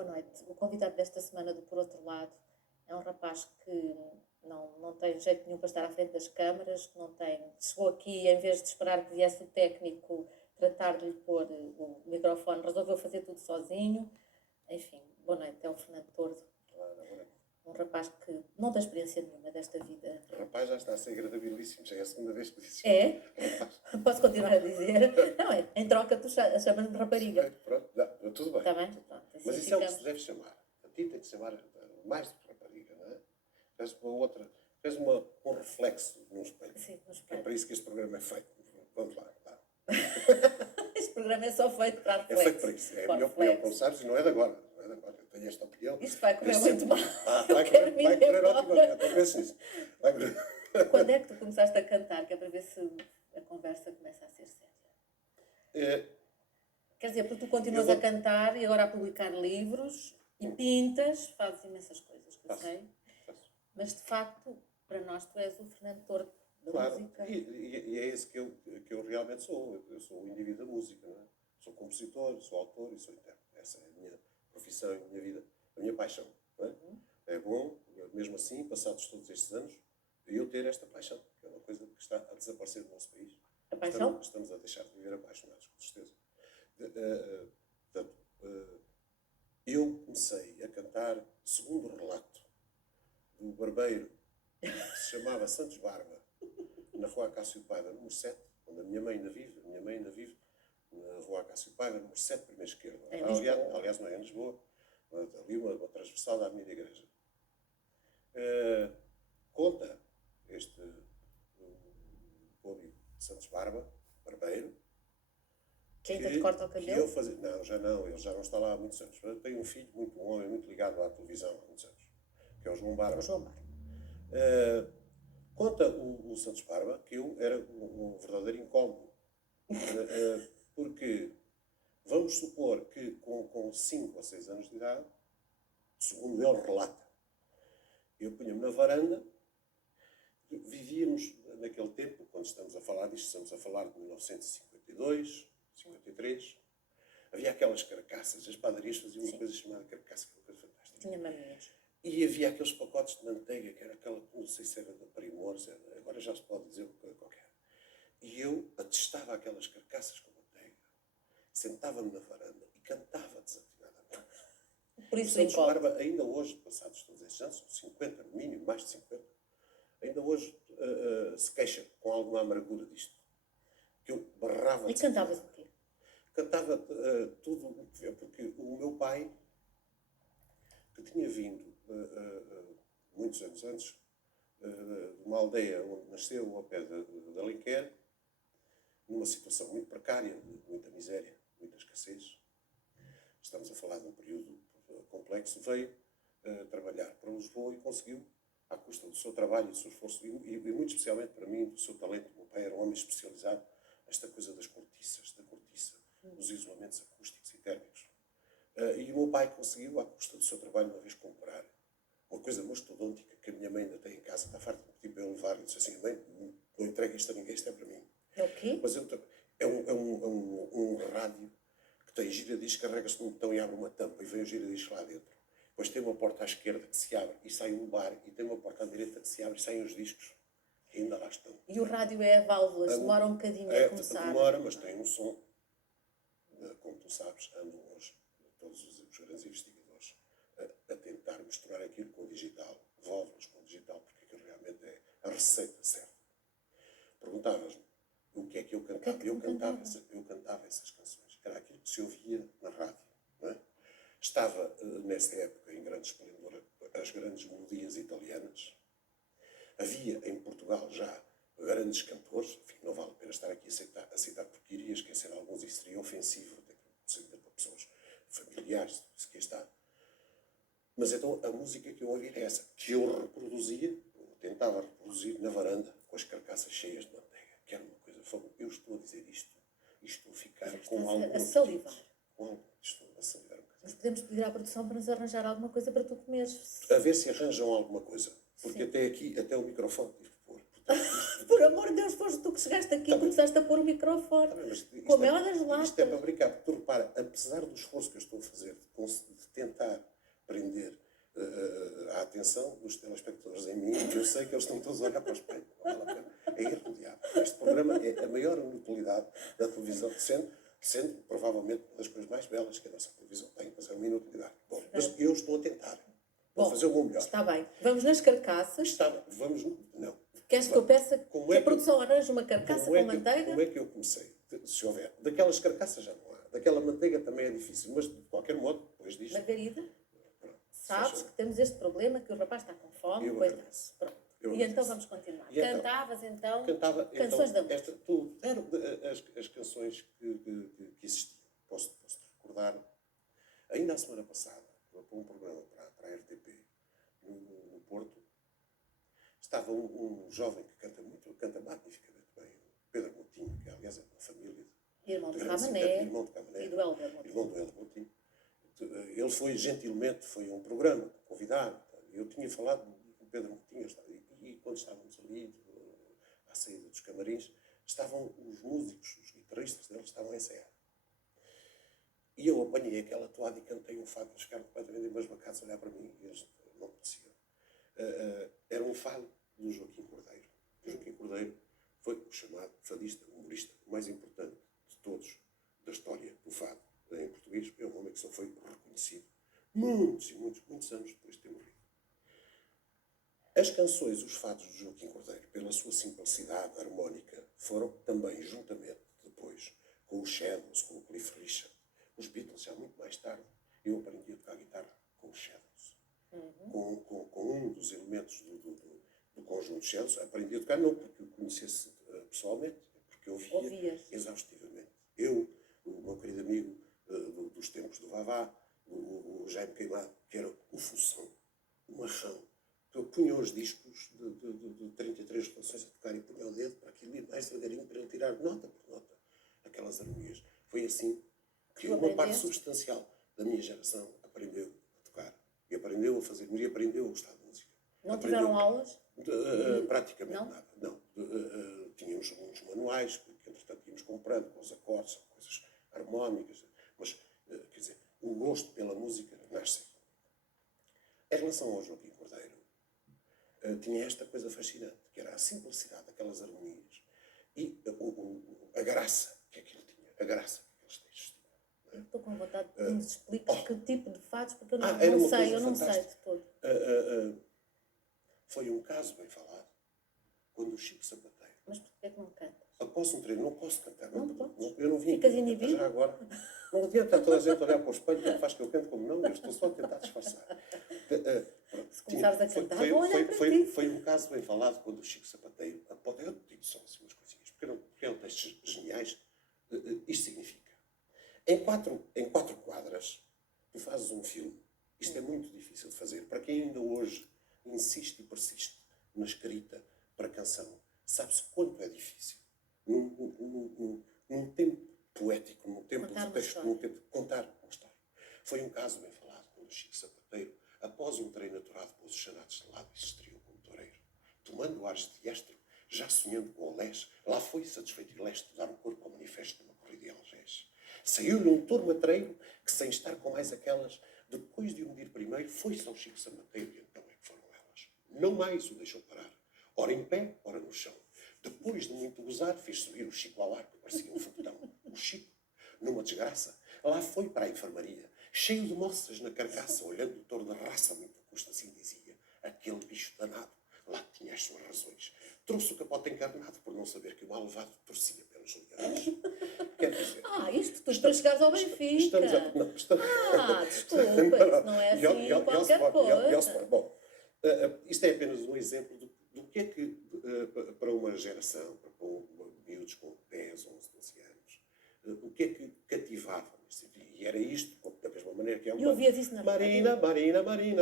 boa noite. O convidado desta semana do Por Outro Lado é um rapaz que não tem jeito nenhum para estar à frente das câmaras, chegou aqui, em vez de esperar que viesse o técnico tratar de lhe pôr o microfone, resolveu fazer tudo sozinho. Enfim, boa noite, é o Fernando Tordo. Um rapaz que não tem experiência nenhuma desta vida. O rapaz já está a ser agradabilíssimo, já é a segunda vez que disse. É? Posso continuar a dizer? Não, em troca tu chamas-me de rapariga. Pronto, não, tudo bem. Está bem? Tudo. Pronto, assim mas isso é o que ficamos. se deve chamar. A ti tem que se chamar mais do que rapariga, não é? Fez um reflexo num espelho. Sim, no É espelho. para isso que este programa é feito. Vamos lá. Este programa é só feito para É reflexo. feito para isso. É a minha opinião, como sabes, e não é de agora. Eu tenho esta opinião. Isto vai correr muito mal. Vai correr otimamente. Então penso nisso. Quando é que tu começaste a cantar? Que é para ver se a conversa começa a ser séria. Quer dizer, porque tu continuas a cantar e agora a publicar livros e pintas, fazes imensas coisas, que eu sei. Mas de facto, para nós, tu és o Fernando Tordo da música. E é esse que eu realmente sou. Eu sou o indivíduo da música, não é? Sou compositor, sou autor e sou intérprete. Essa é a minha profissão e a minha vida, a minha paixão. Não é? É bom, mesmo assim, passados todos estes anos, eu ter esta paixão, que é uma coisa que está a desaparecer do nosso país. A paixão? Estamos a deixar de viver apaixonados, com certeza. Eu comecei a cantar, segundo o relato do barbeiro, que se chamava Santos Barba, na Rua Acácio Paiva, número 7, onde a minha mãe ainda vive. A minha mãe ainda vive na Rua Acácio Paiva, número 7, primeira esquerda. Aliás, não é em Lisboa, ali uma transversal da Avenida Igreja. Conta este amigo Santos Barba, barbeiro, Que ainda te corta o cabelo? Não, já não, ele já não está lá há muitos anos. Eu tenho um filho, um homem muito ligado à televisão há muitos anos, que é o João Barba. Conta o Santos Barba que eu era um verdadeiro incómodo. Porque vamos supor que com 5 ou 6 anos de idade, segundo ele relata, eu punha-me na varanda, vivíamos naquele tempo, quando estamos a falar disto, estamos a falar de 1952, 53, havia aquelas carcaças, as padarias faziam uma coisa chamada carcaça, que é uma coisa fantástica. Tinha maminhas. E havia aqueles pacotes de manteiga, que era aquela, não sei se era da Primor, agora já se pode dizer uma coisa qualquer. E eu atestava aquelas carcaças com manteiga, sentava-me na varanda e cantava desafinadamente. Por isso Santos Barba, ainda hoje, passados todos estes anos, 50 no mínimo, mais de 50, ainda hoje se queixa com alguma amargura disto. Que eu barrava. E cantavas o quê? Cantava tudo, porque o meu pai, que tinha vindo muitos anos antes, de uma aldeia onde nasceu, ao pé de Alenquer, numa situação muito precária, de muita miséria, muita escassez. Estamos a falar de um período complexo. Veio trabalhar para Lisboa e conseguiu, à custa do seu trabalho e do seu esforço, e muito especialmente para mim, do seu talento. O meu pai era um homem especializado nesta coisa das cortiças, da cortiça, dos isolamentos acústicos e térmicos. E o meu pai conseguiu, à custa do seu trabalho, uma vez comprar uma coisa mastodôntica que a minha mãe ainda tem em casa, está farta de pedir para eu levar, e disse assim: mãe, não entregue isto a ninguém, isto é para mim. É o quê? Mas é um rádio que tem giradiscos, carrega-se num botão e abre uma tampa e vem o giradiscos lá dentro. Depois tem uma porta à esquerda que se abre e sai um bar, e tem uma porta à direita que se abre e saem os discos que ainda lá estão. E o rádio é a válvula, demora um bocadinho a começar. Demora, mas tem um som. Como tu sabes, andam hoje todos os grandes investigadores a tentar misturar aquilo com o digital, válvulas com o digital, porque aquilo realmente é a receita certa. Perguntavas-me o que é que eu cantava. Eu cantava essas canções. Era aquilo que se ouvia na rádio. Não é? Estava, nessa época, em grande esplendor, as grandes melodias italianas. Havia em Portugal já grandes cantores. Enfim, não vale a pena estar aqui a citar porque iria esquecer alguns e seria ofensivo até para pessoas familiares, se que está. Mas então a música que eu ouvia era essa, que eu reproduzia, tentava reproduzir na varanda, com as carcaças cheias de manteiga, que era uma coisa. Eu estou a dizer isto e estou a ficar com algum... a salivar. Estou a salivar um bocadinho. Mas podemos pedir à produção para nos arranjar alguma coisa para tu comeres. A ver se arranjam alguma coisa. Porque até aqui, até o microfone tive que pôr. Por amor de Deus, foste tu que chegaste aqui e começaste a pôr o microfone. Como é das latas. Isto é para brincar, porque tu repara, apesar do esforço que eu estou a fazer de tentar atenção dos telespectadores em mim, eu sei que eles estão todos a olhar para o espelho. Não vale a pena. É irremediável. Este programa é a maior inutilidade da televisão, sendo provavelmente uma das coisas mais belas que a nossa televisão tem, mas é uma inutilidade. Bom, mas eu estou a tentar. Vou fazer o meu melhor. Está bem. Vamos nas carcaças. Vamos, não. Queres que eu peça que a produção arranje uma carcaça com Como manteiga? é que eu comecei? Se houver. Daquelas carcaças já não há. Daquela manteiga também é difícil, mas de qualquer modo, depois disto... Margarida, Pronto, sabes que temos este problema, que o rapaz está com fome. Eu coitado. agradeço. Pronto. Eu E agradeço. então vamos continuar. E então- Cantavas então Cantava canções de amor. eram as canções que existiam. Posso te recordar, ainda a semana passada, para um programa para a RTP, no Porto, estava um jovem que canta magnificamente bem, o Pedro Moutinho, que aliás é uma família Irmão de grande Camané cidade, irmão de Camané, e do Helder Moutinho. irmão do Helder Moutinho. Ele foi a um programa convidado, e eu tinha falado com o Pedro Moutinho, e quando estávamos ali, à saída dos camarins, estavam os músicos, os guitarristas deles, estavam a ensaiar. E eu apanhei aquela toada e cantei um fado, eles ficaram completamente embasbacados a olhar para mim, e eles não conheciam. Era um fado do Joaquim Cordeiro. O Joaquim Cordeiro foi o chamado fadista, humorista, o mais importante de todos da história do fado em português. É um homem que só foi reconhecido muitos anos depois de ter morrido. As canções, os fados de Joaquim Cordeiro, pela sua simplicidade harmónica, foram também, juntamente, depois, com os Shadows, com o Cliff Richard, os Beatles, já muito mais tarde, eu aprendi a tocar guitarra com os Shadows. Com um dos elementos do conjunto Shadows, aprendi a tocar, não porque o conhecesse pessoalmente, porque eu ouvia exaustivamente. O meu querido amigo dos tempos do Vavá, o Jaime Queimado, que era o Função, o Marrão, que punha os discos de 33 relações a tocar e punha o dedo para aquilo ir mais devagarinho para ele tirar nota por nota aquelas harmonias. Foi assim que uma parte substancial da minha geração aprendeu a tocar e aprendeu a fazer e aprendeu a gostar de música. Não tiveram aulas? Praticamente não? nada. Não. Tínhamos uns manuais que entretanto íamos comprando com os acordes, são coisas harmónicas, mas quer dizer, o gosto pela música nasce. Em relação ao Joaquim Cordeiro, tinha esta coisa fascinante, que era a simplicidade daquelas harmonias e a graça que aquilo tinha, a graça que aqueles textos tinham. Estou com vontade de me explicar que tipo de fados, porque eu não sei de todo. Foi um caso bem falado quando o Chico Sapateiro. Mas porquê é que não cantas? Após um treino, não posso cantar. Não podes? Eu não vim Ficas aqui inibido? já agora. Não adianta toda a gente olhar para o espelho que faz que eu canto como não, eu estou só a tentar disfarçar. Se começares a cantar, vou olhar para ti. Foi um caso bem falado quando o Chico Sapateiro, eu digo só assim umas coisinhas, porque eram textos geniais. Isto significa, em quatro quadras, tu fazes um filme. Isto é muito difícil de fazer. Para quem ainda hoje insiste e persiste na escrita para canção, sabe-se quanto é difícil. Num tempo poético, num tempo de texto, num tempo de contar uma história. Foi um caso bem falado quando o Chico Sapateiro, após um treino aturado, pôs os chanados de lado e se estreou como toureiro. Tomando ares de diestro, já sonhando com o lés, lá foi satisfeito e lesto dar o corpo ao manifesto numa corrida em Algés. Saiu-lhe um touro matreiro que, sem estar com mais aquelas, depois de o medir primeiro, foi-se ao Chico Sapateiro e então é que foram elas. Não mais o deixou parar, ora em pé, ora no chão. Depois de muito gozar, fez subir o Chico ao ar, que parecia um foguetão. O Chico, numa desgraça, lá foi para a enfermaria, cheio de moças na carcaça, olhando o touro da raça, muito custo, assim dizia. Aquele bicho danado, lá tinha as suas razões. Trouxe o capote encarnado por não saber que o mal levado torcia pelos leões. Quer dizer... isto tu para chegares ao Benfica. Desculpa, isso não é assim qualquer coisa. Bom, isto é apenas um exemplo do que é que, para uma geração, para miúdos com 10, 11, 12 anos, o que é que cativava. E era isto, da mesma maneira que é uma... E ouvias isso na Marina,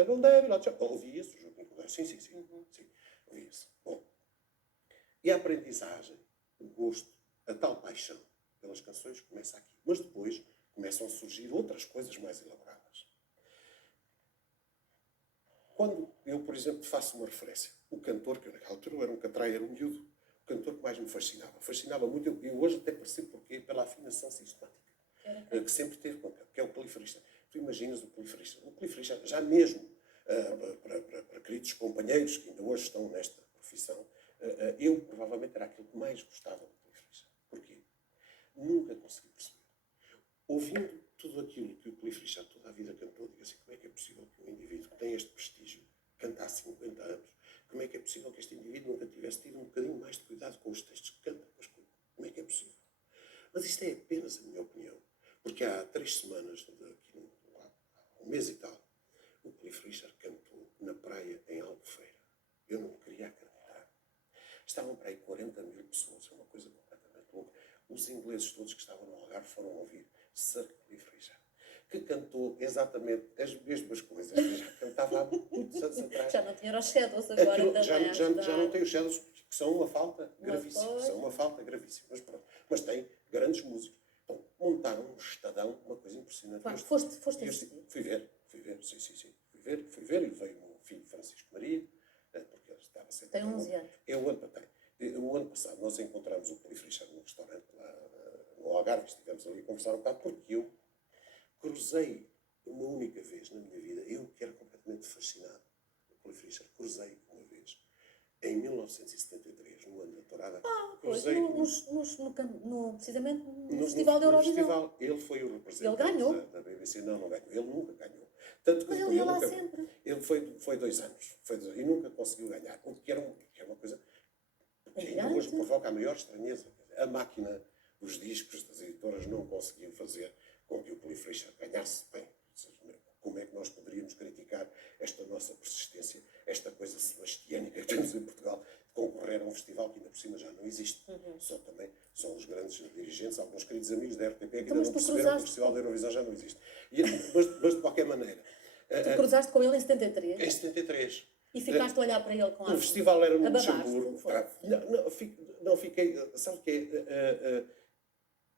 não deve lá... Ouvia-se o Joaquim Cordeiro. Sim. Sim, ouvia-se. Bom, e a aprendizagem, o gosto, a tal paixão pelas canções começa aqui. Mas depois começam a surgir outras coisas mais elaboradas. Quando eu, por exemplo, faço uma referência, o cantor, que naquela altura eu era um catraia, era um miúdo, o cantor que mais me fascinava muito, eu hoje até percebo porquê, pela afinação sistemática, que sempre teve, que é o Cliff Richard. Tu imaginas o Cliff Richard? O Cliff Richard, já mesmo para queridos companheiros que ainda hoje estão nesta profissão, eu provavelmente era aquilo que mais gostava do Cliff Richard. Porquê? Nunca consegui perceber. Ouvindo tudo aquilo que o Cliff Richard toda a vida cantou, digo assim, como é que é possível que um indivíduo que tem este prestígio canta há 50 anos, como é que é possível que este indivíduo nunca tivesse tido um bocadinho mais de cuidado com os textos que canta? Mas como é que é possível? Mas isto é apenas a minha opinião. Porque há 3 semanas, há um mês e tal, o Cliff Richard cantou na praia em Albufeira. Eu não queria acreditar. Estavam para aí 40 mil pessoas, é uma coisa completamente louca. Os ingleses todos que estavam no Algarve foram ouvir Sir Cliff Richard, que cantou exatamente as mesmas coisas que já cantava há muitos anos atrás. Já não tinha os Shadows agora Aquilo, também. já não tem os Shadows, que são uma falta gravíssima. São uma falta gravíssima. Mas pronto. Mas tem grandes músicos. Então, montaram um estadão, uma coisa impressionante. Pá, foste assistir? Fui ver, sim. Fui ver e veio o meu filho Francisco Maria, porque ele estava sempre... Tem 11 anos. O ano passado nós encontramos o Cliff Richard num restaurante lá no Algarve, estivemos ali a conversar um bocado, porque eu cruzei uma única vez na minha vida, eu que era completamente fascinado pelo Cliff Richard, cruzei uma vez, em 1973, no ano da Tourada. Cruzei precisamente no Festival da Eurovisão. Ele foi o representante Ele ganhou. da BBC. Não ganhou. Ele nunca ganhou. Tanto que Mas ele ia lá sempre. Ele foi 2 anos. E nunca conseguiu ganhar. O que era uma coisa que ainda hoje provoca a maior estranheza. A máquina dos discos das editoras não conseguiu fazer com que o Cliff Richard ganhasse. Bem, como é que nós poderíamos criticar esta nossa persistência, esta coisa sebastiânica que temos em Portugal, de concorrer a um festival que ainda por cima já não existe. Só os grandes dirigentes, alguns queridos amigos da RTP que ainda não perceberam que o Festival da Eurovisão já não existe. Mas de qualquer maneira... Tu cruzaste com ele em 73? Em 73. E ficaste a olhar para ele com O festival era no Ababaste, Luxemburgo. Não fiquei... Sabe o que é?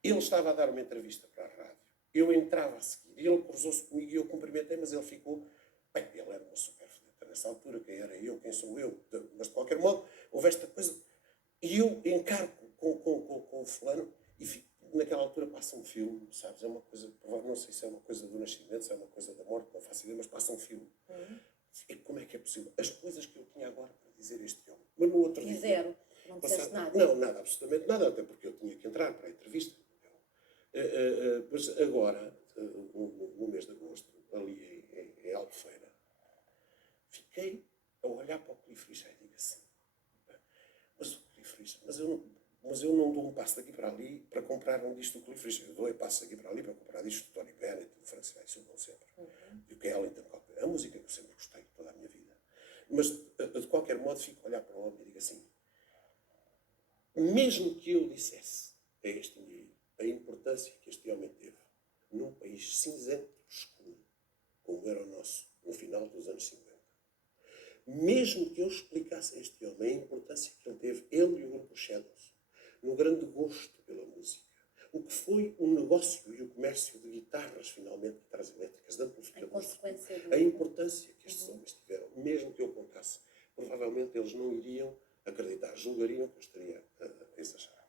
Ele estava a dar uma entrevista para a rádio. Eu entrava a seguir. E ele cruzou-se comigo e eu cumprimentei, mas ele ficou... Bem, ele era uma super vedeta nessa altura. Quem era eu? Quem sou eu? Mas de qualquer modo, houve esta coisa. E eu encarco com o fulano e fico, naquela altura passa um filme, sabes? É uma coisa, não sei se é uma coisa do nascimento, se é uma coisa da morte, não faço ideia, mas passa um filme. E como é que é possível? As coisas que eu tinha agora para dizer a este homem. Mas no outro dia... E zero. Não disseste nada. Não, nada, absolutamente nada, até porque eu tinha que entrar para a entrevista. Mas agora, no mês de agosto, ali em Albufeira, fiquei a olhar para o Cliff Richard e digo assim, mas o Cliff Richard, mas eu não dou um passo daqui para ali para comprar um disco do Cliff Richard, eu dou um passo daqui para ali para comprar disco do Tony Bennett, do Frank Sinatra, isso eu dou sempre. E o que é Ellington Cooper, a música que eu sempre gostei toda a minha vida. Mas, de qualquer modo, fico a olhar para o homem e digo assim, mesmo que eu dissesse a este indivíduo a importância que este homem teve num país cinzento escuro, como era o nosso, no final dos anos 50, mesmo que eu explicasse a este homem a importância que ele teve, ele e o grupo Shadows, no grande gosto pela música, o que foi o negócio e o comércio de guitarras, finalmente, guitarras elétricas, de amplificadores, a importância que estes homens tiveram, mesmo que eu contasse, provavelmente eles não iriam acreditar, julgariam que eu estaria a exagerar.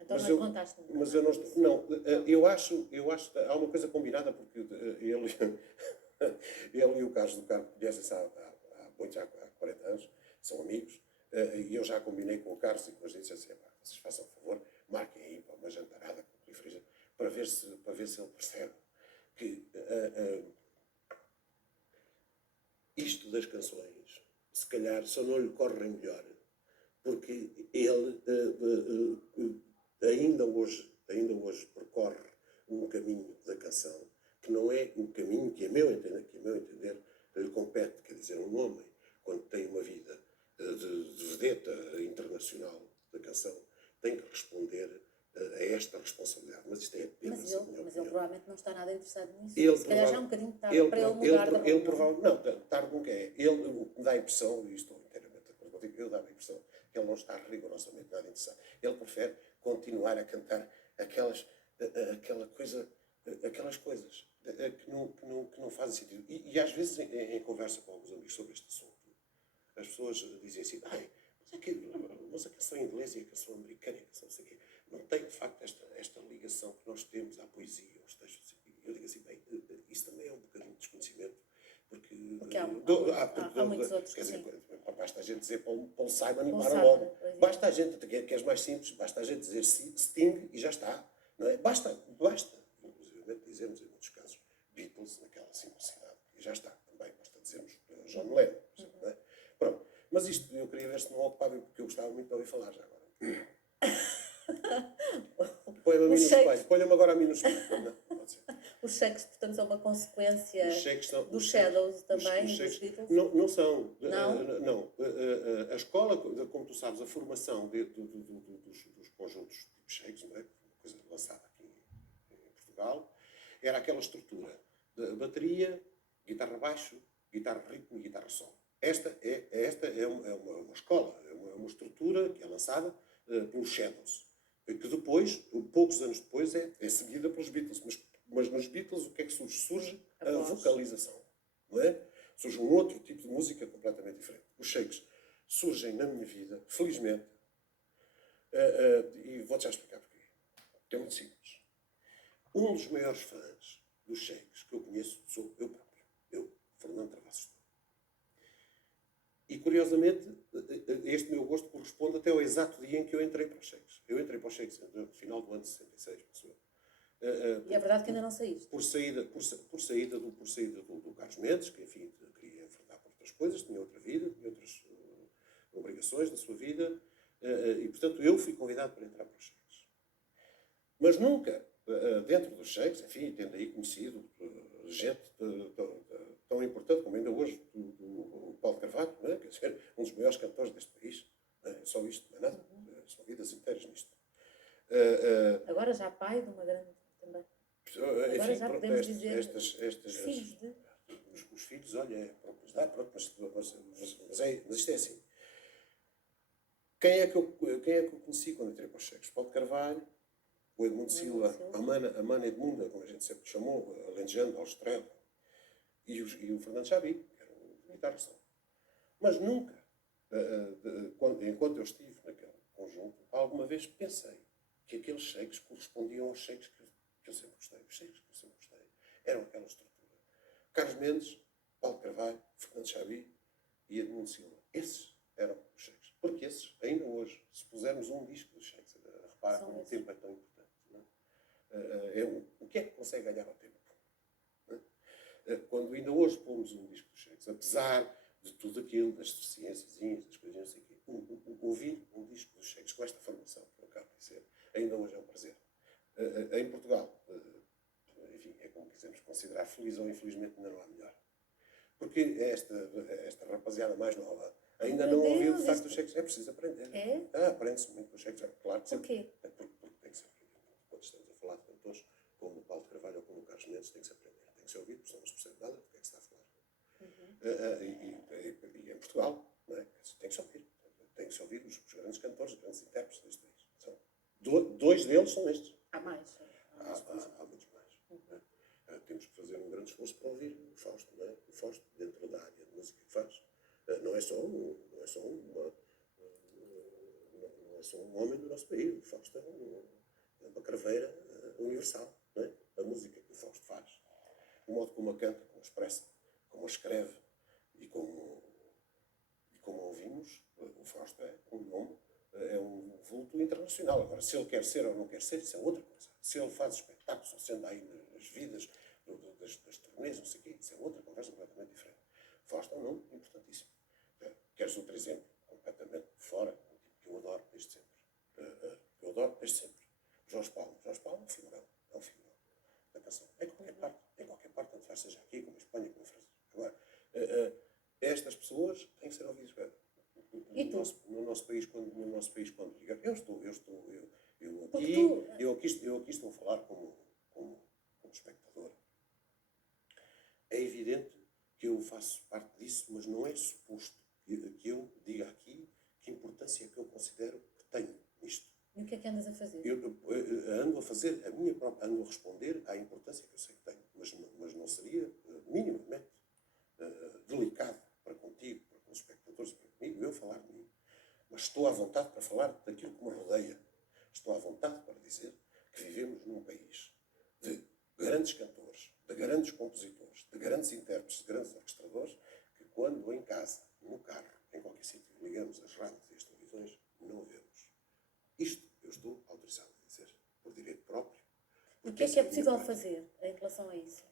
Então não contaste nada. Mas eu não estou... Não, eu acho há uma coisa combinada, porque ele e o Carlos do Carmo conhecem-se há 40 anos, são amigos, e eu já combinei com o Carlos e com a gente, assim, vocês façam um favor, marquem aí para uma jantarada com o Cliff Richard, para ver se ele percebe que isto das canções, se calhar, só não lhe correm melhor, porque ele ainda hoje percorre um caminho da canção que não é o caminho que, a meu entender, lhe compete. Quer dizer, um homem, quando tem uma vida de vedeta internacional da canção, tem que responder a esta responsabilidade. Mas isto é apenas a minha opinião. Mas ele provavelmente não está nada interessado nisso. Se calhar já é um bocadinho tarde para ele mudar de rumo. Não, tarde nunca é. O que me dá a impressão, e estou inteiramente de acordo contigo, eu dá-me a impressão que ele não está rigorosamente nada interessado. Ele prefere continuar a cantar aquelas coisas que não fazem sentido. E às vezes, em conversa com alguns amigos sobre este assunto, as pessoas dizem assim, mas a canção inglesa e a canção americana, não sei o quê, não tem, de facto, esta ligação que nós temos à poesia, aos textos. Eu digo assim, bem, isso também é um bocadinho de desconhecimento, porque há muitos outros quer que dizer, sim. basta a gente dizer Paul Simon e Paul para Simon, logo. por exemplo. Basta a gente, queres mais simples, basta a gente dizer Sting e já está. Não é? Basta. Inclusive dizemos, em muitos casos, Beatles, naquela simplicidade. E já está. Também basta dizermos John Lennon, por exemplo, não é? Pronto. Mas isto eu queria ver se não ocupava, porque eu gostava muito de ouvir falar já agora. Põe-me a mim no espelho. Põe-me agora a mim no espelho. Não, pode ser. Os Shakes, portanto, são uma consequência dos Os Shadows também, os dos Shakes Beatles? não são. Não? Não. A escola, como tu sabes, a formação dos conjuntos tipo Shakes, não é? Uma coisa lançada aqui em Portugal, era aquela estrutura de bateria, guitarra-baixo, guitarra-ritmo e guitarra-solo. Esta é uma escola, é uma estrutura que é lançada pelos Shadows, que depois, poucos anos depois, é seguida pelos Beatles. Mas nos Beatles o que é que surge? Surge a vocalização, não é? Surge um outro tipo de música completamente diferente. Os Shakes surgem na minha vida, felizmente, e vou-te já explicar porquê. É muito simples. Um dos maiores fãs dos Shakes que eu conheço sou eu próprio. Eu, Fernando Travassos. E, curiosamente, este meu gosto corresponde até ao exato dia em que eu entrei para os Shakes. Eu entrei para os Shakes no final do ano de 66, pessoal. E é verdade que ainda não saíste. Por saída do Carlos Mendes, que, enfim, queria enfrentar por outras coisas, tinha outra vida, tinha outras obrigações da sua vida, e, portanto, eu fui convidado para entrar para os Shakes. Mas nunca, dentro dos Shakes, enfim, tendo aí conhecido gente tão importante como ainda hoje o Paulo Carvalho, não é? Quer dizer, um dos maiores cantores deste país. É só isto, não é nada. São vidas inteiras nisto. Agora já pai de uma grande também. Agora Agora já podemos dizer filhos de... Os filhos, olha, pronto, mas isto é assim. Quem é que eu conheci quando entrei para os Shakes? Paulo Carvalho, o Edmundo Silva, a Mana Edmunda, como a gente sempre chamou, alentejando, Austrelo, e o Fernando Xabi, que era um guitarra só. Mas nunca, enquanto eu estive naquele conjunto, alguma vez pensei que aqueles Shakes correspondiam aos Shakes que eu sempre gostei. Os Shakes que eu sempre gostei eram aquela estrutura. Carlos Mendes, Paulo Carvalho, Fernando Xabi e Edmundo Silva. Esses eram os Shakes. Porque esses, ainda hoje, se pusermos um disco dos Shakes, repara como o tempo é tão importante. Não é? O que é que consegue ganhar ao tempo? Não é? Quando ainda hoje pomos um disco dos Shakes, apesar de tudo aquilo, das deficiênciazinhas, das coisinhas, não sei o quê, ouvir um disco dos Shakes com esta formação, que eu acabo de dizer, ainda hoje é um prazer. Em Portugal, enfim, é como quisermos considerar, feliz ou infelizmente ainda não há melhor. Porque esta rapaziada mais nova ainda não ouviu de facto os Shakes. É preciso aprender. Aprende-se muito com os Shakes, claro. Porquê? Porque tem que se aprender. Quando estamos a falar de cantores como o Paulo Carvalho ou como o Carlos Mendes, tem que se aprender. Tem que se ouvir, porque senão não se percebe nada do que é que se está a falar. E em Portugal, não é? Tem que se ouvir. Tem que se ouvir os grandes cantores, os grandes intérpretes deste país. Dois deles são estes. Há mais. Há muitos mais. Temos que fazer um grande esforço para ouvir o Fausto, não é? O Fausto, dentro da área de música que faz, não é só um homem do nosso país. O Fausto é uma craveira universal, não é? A música que o Fausto faz, o modo como a canta, como a expressa, como a escreve e como ouvimos, o Fausto é um nome, é um vulto internacional. Agora, se ele quer ser ou não quer ser, isso é outra coisa. Se ele faz espetáculos ou se anda aí nas vidas das turnês, não sei o quê, isso é outra conversa completamente diferente. Fausto é um nome importantíssimo. Queres outro exemplo? Completamente fora, um tipo que eu adoro desde sempre. Eu adoro desde sempre. Jorge Paulo. Jorge Paulo é um figurão. É um figurão da canção. Em qualquer parte, tanto faz, seja aqui, como em Espanha, como em França. Agora, estas pessoas têm que ser ouvidas. No nosso país, quando ligar, eu aqui estou a falar como espectador. É evidente que eu faço parte disso, mas não é suposto que eu diga aqui que importância é que eu considero que tenho nisto. E o que é que andas a fazer? Eu ando a fazer a minha própria, ando a responder à importância que eu sei que tenho, mas não seria minimamente delicado para contigo, para com os espectadores, para comigo, eu falar de mim. Mas estou à vontade para falar daquilo que me rodeia. Estou à vontade para dizer que vivemos num país de grandes cantores, de grandes compositores, de grandes intérpretes, de grandes orquestradores, quando em casa, no carro, em qualquer sítio, ligamos as rádios e as televisões, não vemos. Isto eu estou autorizado a dizer, por direito próprio. O que é possível fazer em relação a isso?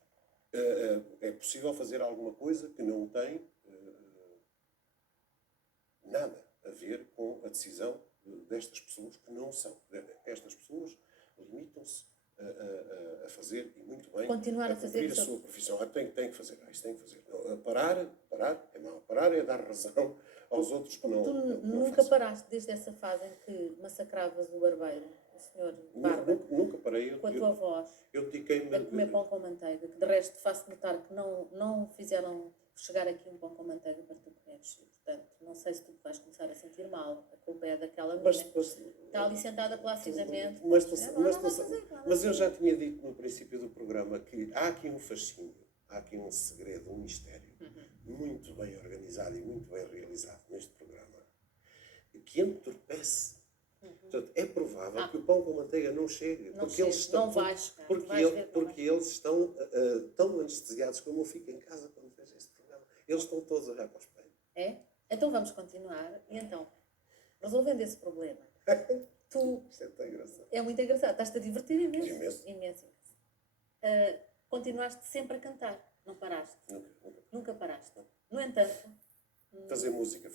É possível fazer alguma coisa que não tem nada a ver com a decisão destas pessoas que não são. Estas pessoas limitam-se a fazer, e muito bem, Continuar a fazer cumprir a sua profissão. Tem que fazer, isso tem que fazer. Não, parar é mau. Parar é dar razão aos outros que não. Tu não nunca fazem. paraste desde essa fase em que massacravas o barbeiro, o senhor Barba, Nunca parei. com a tua voz, Eu dediquei-me a comer pão com manteiga, que de resto faço notar que não fizeram chegar aqui um pão com manteiga para tu comeres. E, portanto, não sei se tu te vais começar a sentir mal. A culpa é daquela menina que está ali sentada placidamente. Mas eu já tinha dito no princípio do programa que há aqui um fascínio, há aqui um segredo, um mistério muito bem organizado e muito bem realizado neste programa, que entorpece. Portanto, é provável que o pão com manteiga não chegue. Não chega, não vai chegar. Porque eles estão tão anestesiados como eu fico em casa quando vejo este programa. Eles estão todos a olhar para o espelho. É? Então vamos continuar. E então, resolvendo esse problema, Isto é tão engraçado. É muito engraçado. Estás-te a divertir imenso. Imenso. Imenso. Continuaste sempre a cantar. Não paraste. Nunca paraste. No entanto... Fazer música.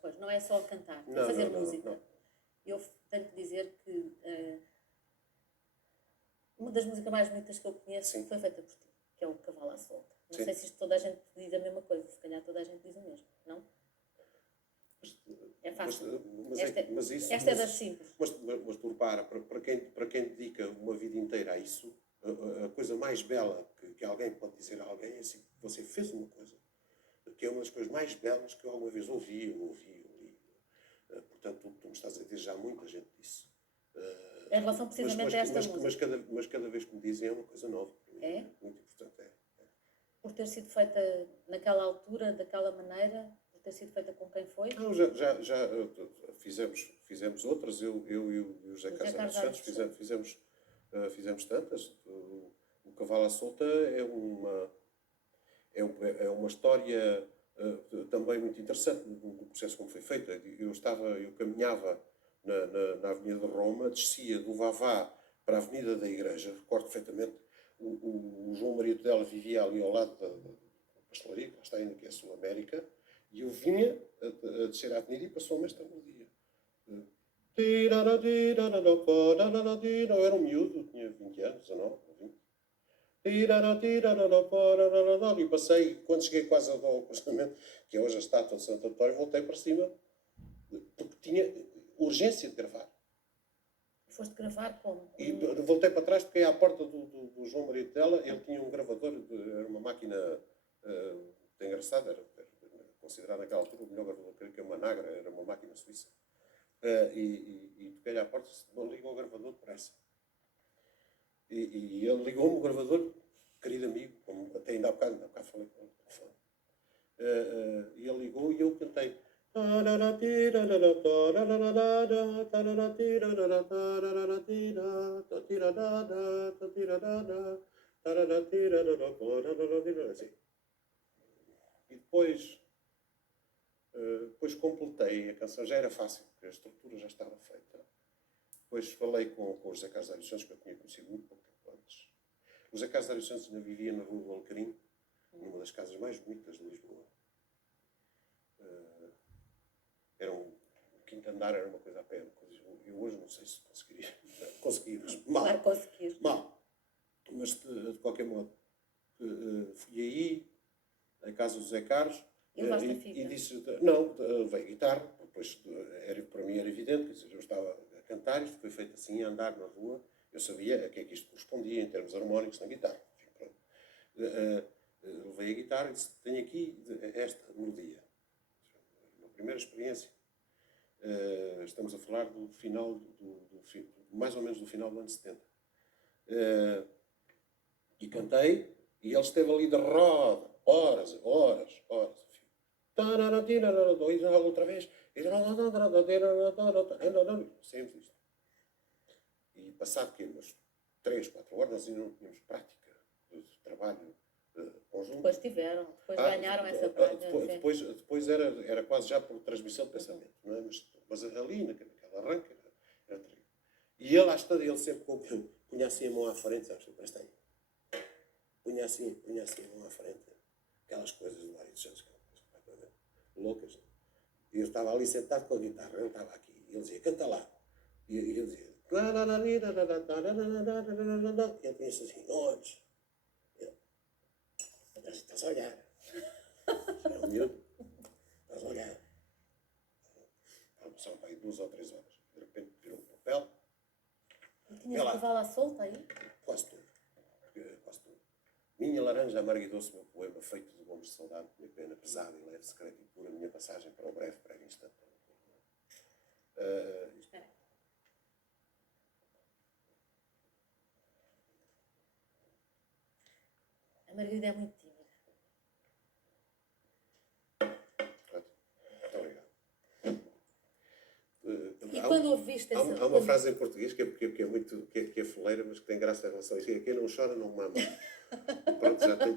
Pois, não é só cantar. Não, fazer não, música. não. Eu tenho que dizer que uma das músicas mais bonitas que eu conheço foi feita por ti, que é o Cavalo à Solta. Não sei se isto toda a gente diz a mesma coisa. Se calhar toda a gente diz o mesmo. Não? É fácil. Esta é das simples. Mas tu repara, para quem dedica uma vida inteira a isso, a coisa mais bela que alguém pode dizer a alguém é assim: você fez uma coisa que é uma das coisas mais belas que eu alguma vez ouvi. Portanto, tu me estás a dizer, já muita gente disse. Em relação precisamente a esta música. Mas cada vez que me dizem é uma coisa nova. É? Muito importante. Por ter sido feita naquela altura, daquela maneira, por ter sido feita com quem foi? Não, já fizemos outras. Eu e o José Carlos Santos fizemos tantas. O Cavalo à Solta é uma história também muito interessante do processo como foi feito. Eu caminhava na Avenida de Roma, descia do Vavá para a Avenida da Igreja, recordo perfeitamente. O João Maria Tudela vivia ali ao lado da pastelaria, que lá está ainda, que é a Sul América, e eu vinha a descer a avenida e passou-me esta melodia. Eu era um miúdo, tinha 20 anos, 19, 20. E passei, quando cheguei quase ao acostamento, que é hoje a estátua de Santo António, voltei para cima, porque tinha urgência de gravar. Foste gravar como? E voltei para trás, toquei à porta do João Maria Tudela. Ele tinha um gravador, era uma máquina muito engraçada, era considerado naquela altura o melhor gravador, creio que é uma Nagra, era uma máquina suíça. E toquei-lhe à porta e disse: liga o gravador depressa. E ele ligou-me o gravador, querido amigo, como até ainda há bocado falei com ele. E ele ligou e eu cantei. Assim. E depois completei a canção. Já era fácil, porque a estrutura já estava feita. Depois falei com o José Carlos Dário Santos, que eu tinha conhecido muito pouco tempo antes. O José Carlos Dário Santos ainda vivia na Rua do Alecrim, numa das casas mais bonitas de Lisboa. Era um quinto andar, era uma coisa a pé. Eu hoje não sei se conseguiria. Consegui, mas mal. Claro, conseguir. Mal. Mas, de qualquer modo, fui aí, em casa do José Carlos, e disse: não, levei guitarra. Depois, para mim era evidente, quer dizer, eu estava a cantar, isto foi feito assim, a andar na rua. Eu sabia a que é que isto correspondia em termos harmónicos na guitarra. Enfim, pronto. Levei a guitarra e disse: tenho aqui esta melodia. Uma primeira experiência. Estamos a falar do final, mais ou menos do final do ano 70. E cantei, e ele esteve ali de roda, horas. E outra vez. Sempre isto. E passado que umas 3, 4 horas, nós ainda não tínhamos prática de trabalho conjunto. Depois tiveram, depois ganharam essa praga. Depois era quase já por transmissão de pensamento, não é? Mas ali, naquele arranque, era terrível. E ele, às tantas, ele sempre punha assim a mão à frente, sabes? Presta aí. Punha assim a mão à frente. Aquelas coisas do Mário dos Santos, que eram coisas completamente loucas. Não? E eu estava ali sentado com a guitarra, eu não estava aqui. E ele dizia, canta lá. E ele dizia, e ele tinha assim, olhos. Estás a olhar. É um miúdo. Estás a olhar. São para aí 2 ou 3 horas. De repente virou um papel. E tinhas o cavalo à solta aí? Quase tudo. Quase tudo. Minha laranja amarga e doce, meu poema, feito de bombos de saudade, minha pena pesada e leve, secreta e pura, minha passagem para o breve instante. Espera aí. A Margarida é muito tímida. Muito obrigado. E quando ouviste essa... Há uma frase em português que é muito que é foleira, mas que tem graça em relação a isso. Quem não chora não mama. Pronto, já tem.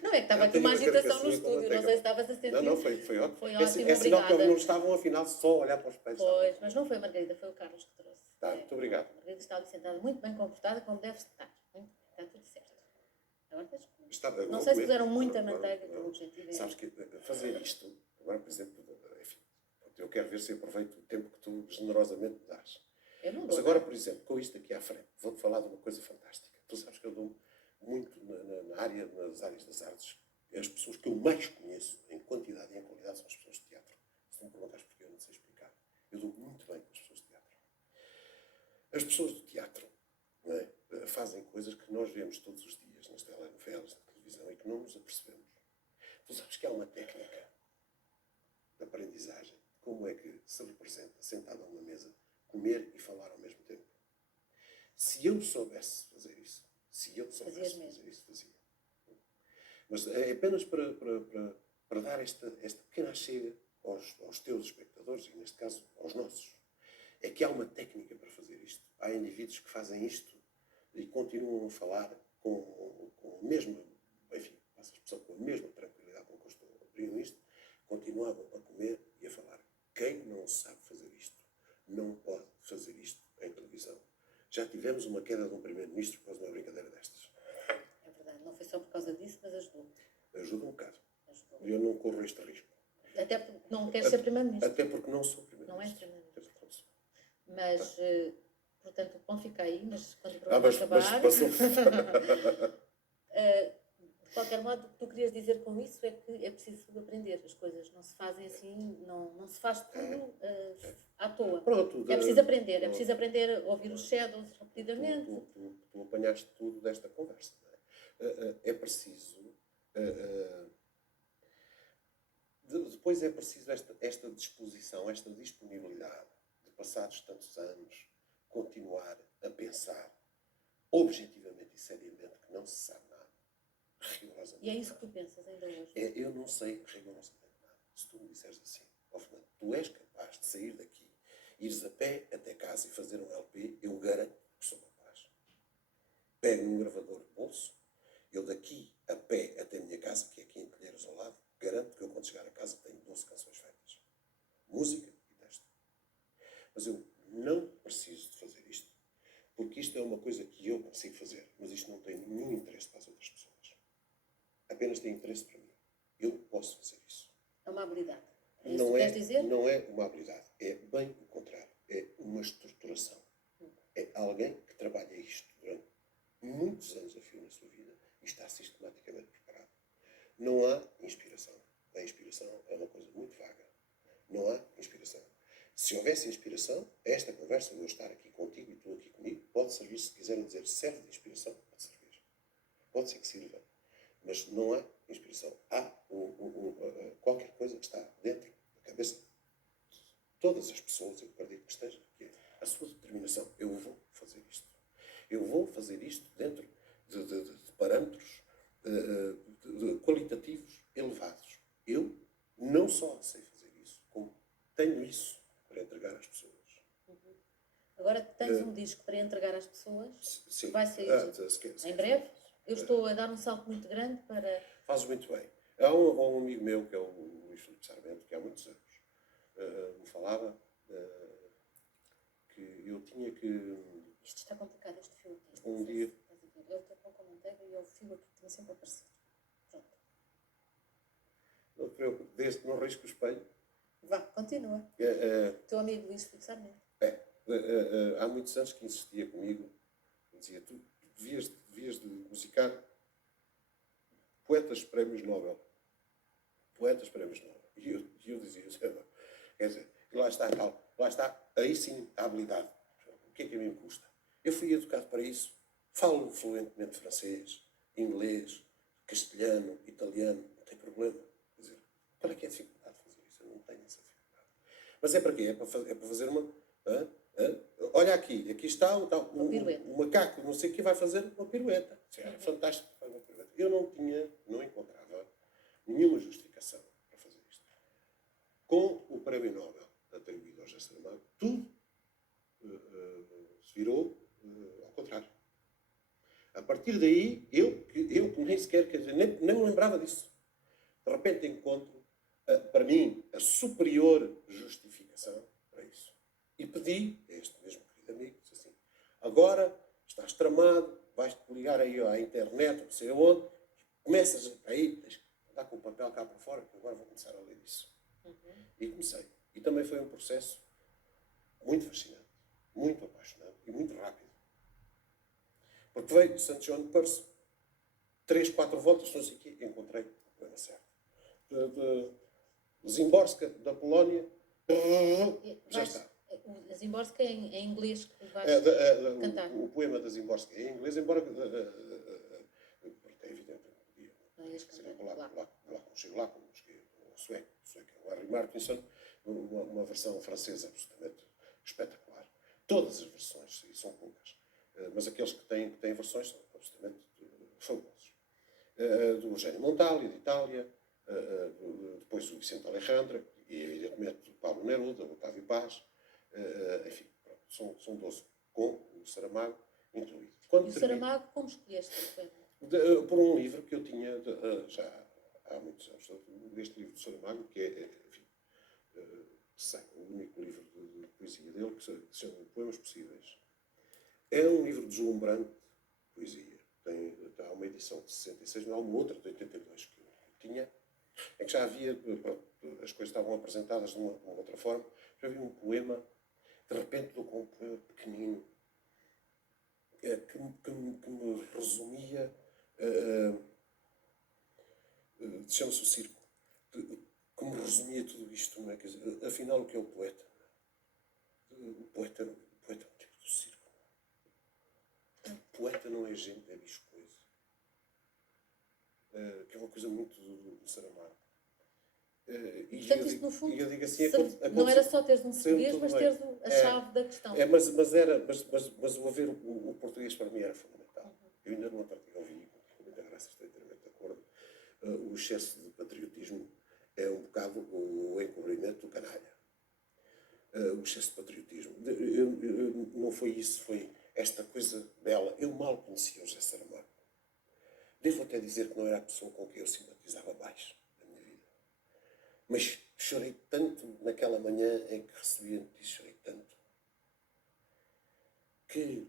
Não é que estava aqui uma agitação no estúdio, não sei se estavas a sentir. Não, foi ótimo. Foi ótimo, é sinal que obrigada. não estavam, afinal, só a olhar para os pés. Pois, mas não foi a Margarida, foi o Carlos que trouxe. Tá, muito obrigado. A Margarida está ali sentada, muito bem comportada, como deve estar. Muito bem, está tudo certo. Agora tens que... Não sei se puseram muita manteiga, que o objetivo é... Sabes que fazer isto, agora, por exemplo, enfim, eu quero ver se aproveito o tempo que tu generosamente me dás. Eu não dou. Mas agora, por exemplo, com isto aqui à frente, vou-te falar de uma coisa fantástica. Tu sabes que eu dou muito nas áreas das artes. As pessoas que eu mais conheço, em quantidade e em qualidade, são as pessoas de teatro. Se tu me perguntas porquê, eu não sei explicar. Eu dou muito bem com as pessoas de teatro. As pessoas do teatro, não é, fazem coisas que nós vemos todos os dias nas telenovelas, na televisão, e que não nos apercebemos. Tu sabes que há uma técnica de aprendizagem. Como é que se representa, sentado a uma mesa, comer e falar ao mesmo tempo? Se eu soubesse fazer isso, fazia. Mas é apenas para dar esta pequena chega aos teus espectadores, e neste caso aos nossos. É que há uma técnica para fazer isto. Há indivíduos que fazem isto e continuam a falar com o mesmo, enfim, passa a expressão, com a mesma tranquilidade com que eu estou a abrir isto, continuavam a comer e a falar. Quem não sabe fazer isto, não pode fazer isto em televisão. Já tivemos uma queda de um primeiro-ministro por causa de uma brincadeira destas. É verdade, não foi só por causa disso, mas ajudou. Ajuda um bocado. Ajudou. E eu não corro este risco. Até porque não queres ser primeiro-ministro. Até porque não sou primeiro-ministro. Não és primeiro-ministro. Mas, portanto, o pão fica aí, mas quando o programa mas acabar... passou. De qualquer modo, o que tu querias dizer com isso é que é preciso aprender. As coisas não se fazem assim, não se faz tudo à toa. Pronto, É preciso aprender. É preciso aprender a ouvir os shadows rapidamente. Tu apanhaste tudo desta conversa. Não é? É preciso... depois é preciso esta disposição, esta disponibilidade de, passados tantos anos, continuar a pensar objetivamente e seriamente que não se sabe nada. Rigorosamente. E é isso que tu pensas ainda hoje? Eu não sei rigorosamente nada. Se tu me disseres assim, Fernando, tu és capaz de sair daqui, ires a pé até casa e fazer um LP, eu garanto que sou capaz. Pego num gravador de bolso, eu daqui a pé até a minha casa, que é aqui em Telheiros ao lado, garanto que eu quando chegar a casa tenho 12 canções feitas. Música e texto. Mas eu não preciso de fazer isto, porque isto é uma coisa que eu consigo fazer, mas isto não tem nenhum interesse para as outras pessoas. Apenas tem interesse para mim. Eu posso fazer isso. É uma habilidade. É isso que queres dizer? Não é uma habilidade. É bem o contrário. É uma estruturação. É alguém que trabalha isto durante muitos anos a fio na sua vida e está sistematicamente preparado. Não há inspiração. A inspiração é uma coisa muito vaga. Não há inspiração. Se houvesse inspiração, esta conversa de eu estar aqui contigo e tu aqui comigo, pode servir, se quiserem dizer serve de inspiração, pode servir. Pode ser que sirva. Mas não há inspiração. Há qualquer coisa que está dentro da cabeça de todas as pessoas, eu acredito que esteja, que é a sua determinação. Eu vou fazer isto. Eu vou fazer isto dentro de parâmetros qualitativos elevados. Eu não só sei fazer isso, como tenho isso para entregar às pessoas. Agora tens um disco para entregar às pessoas. Sim. Vai sair Se quer, em breve? Eu estou a dar um salto muito grande para... Fazes muito bem. Há um amigo meu, que é o Luís Filipe Sarmento, que há muitos anos me falava que eu tinha que Isto está complicado, este fio aqui. um dia... Estás a ver? Eu estou com a manteiga e é o fio aqui que tem sempre a aparecer. Pronto. Não te preocupes, desde que não risco o espelho. Vá, continua. Teu amigo Luís Filipe Sarmento. Há muitos anos que insistia comigo, dizia, tu devias de musicar poetas prémios Nobel. Poetas prémios Nobel. E eu dizia, quer dizer, lá está, aí sim a habilidade. O que é que a mim me custa? Eu fui educado para isso. Falo fluentemente francês, inglês, castelhano, italiano, não tem problema. Quer dizer, qual é que é a dificuldade de fazer isso? Eu não tenho essa dificuldade. Mas é para quê? É para fazer uma... Olha aqui está o macaco, não sei o que, vai fazer uma pirueta. É fantástico, faz uma pirueta. Eu não encontrava nenhuma justificação para fazer isto. Com o Prémio Nobel atribuído ao José Saramago, tudo se virou ao contrário. A partir daí, eu que nem sequer, quer dizer, nem me lembrava disso. De repente encontro, para mim, a superior justificação para isso. E pedi a este mesmo querido amigo, disse assim, agora estás tramado, vais-te ligar aí à internet, não sei aonde, começas aí, tens que andar com o papel cá para fora, que agora vou começar a ler isso. E comecei. E também foi um processo muito fascinante, muito apaixonante e muito rápido. Porque veio de St. John de Perse, 3, 4 voltas, não sei o quê, encontrei o poema certo. De Zimborska, da Polónia, já está. A Zimborska é em inglês que vais cantar. O poema da Zimborska é em inglês, embora é evidente que Não ias cantar, chego lá, como cheguei ao sueco, o Harry Martinson, uma versão francesa absolutamente espetacular. Todas as versões, e são poucas, mas aqueles que têm versões são absolutamente fabulosos. Do Eugênio Montali, de Itália, depois o Vicente Alejandro, e evidentemente o Pablo Neruda, o Otávio Paz, enfim, pronto, são 12, com o Saramago incluído. E o Saramago, como escolheste o poema? Por um livro que eu tinha já há muitos anos, deste livro de Saramago, que é, enfim, o único livro de poesia dele, que se chama Poemas Possíveis. É um livro deslumbrante de poesia. Há uma edição de 66, mas há uma outra de 82 que eu tinha, em que já havia, pronto, as coisas estavam apresentadas de uma outra forma, já havia um poema, de repente dou com um poema pequenino, que me resumia, chama-se O Circo, que me resumia tudo isto, não é? Quer dizer, afinal, o que é o poeta? O poeta é um tipo do circo. O poeta não é gente, é bicho coisa. Que é uma coisa muito do Saramago. Portanto, isto no fundo, eu digo assim, não era só teres um português, mas teres a chave da questão. Mas o haver o português para mim era fundamental. Eu ainda não ouvi, com muita graça, estou inteiramente de acordo. O excesso de patriotismo é um bocado o encobrimento do canalha. O excesso de patriotismo. Não foi isso, foi esta coisa dela. Eu mal conhecia o José Saramago. Devo até dizer que não era a pessoa com quem eu simpatizava mais na minha vida. Mas chorei tanto naquela manhã em que recebi a notícia, chorei tanto, que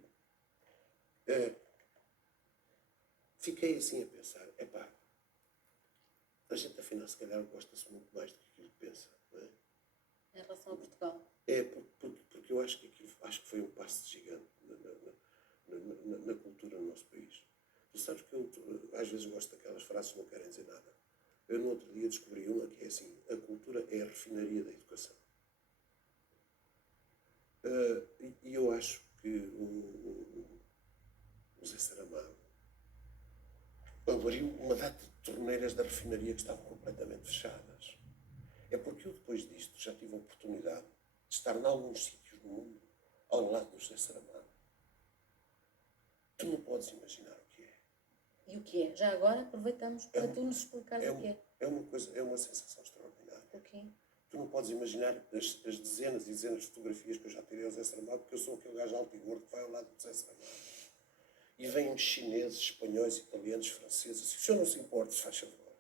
fiquei assim a pensar, a gente afinal se calhar gosta-se muito mais do que aquilo que pensa, não é? Em relação a Portugal. Porque eu acho que foi um passo gigante na cultura do nosso país. Tu sabes que eu às vezes gosto daquelas frases que não querem dizer nada. Eu no outro dia descobri uma que é assim, a cultura é a refinaria da educação. E eu acho que o José Saramago abriu uma data de torneiras da refinaria que estavam completamente fechadas. É porque eu depois disto já tive a oportunidade de estar em alguns sítios do mundo ao lado do José Saramago. Tu não podes imaginar o que é. E o que é? Já agora aproveitamos para tu nos explicares o que é. É uma sensação extraordinária. O quê? Tu não podes imaginar as dezenas e dezenas de fotografias que eu já tirei ao José Saramago, porque eu sou aquele gajo alto e gordo que vai ao lado do José Saramago. e vêm chineses, espanhóis, italianos, franceses. Se o senhor não se importa, se faz favor,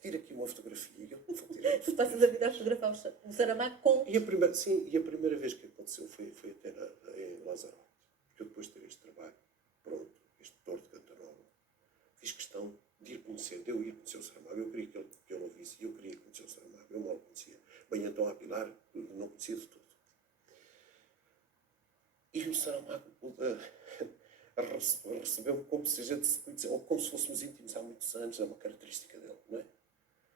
tira aqui uma fotografia. E eu vou tirar uma Tu fotografia. passas a vida a fotografar o Saramago com... E a primeira vez que aconteceu foi até em Lanzarote. Porque eu depois de ter este trabalho, pronto, este Torre de Cantarola, fiz questão de ir conhecer, de eu ir conhecer o Saramago. Eu queria que ele ouvisse e eu queria conhecer o Saramago. Eu mal conhecia. Bem, então a Pilar não conhecia de tudo. E o Saramago recebeu-me como se a gente se conhecesse, ou como se fôssemos íntimos há muitos anos. É uma característica dele, não é?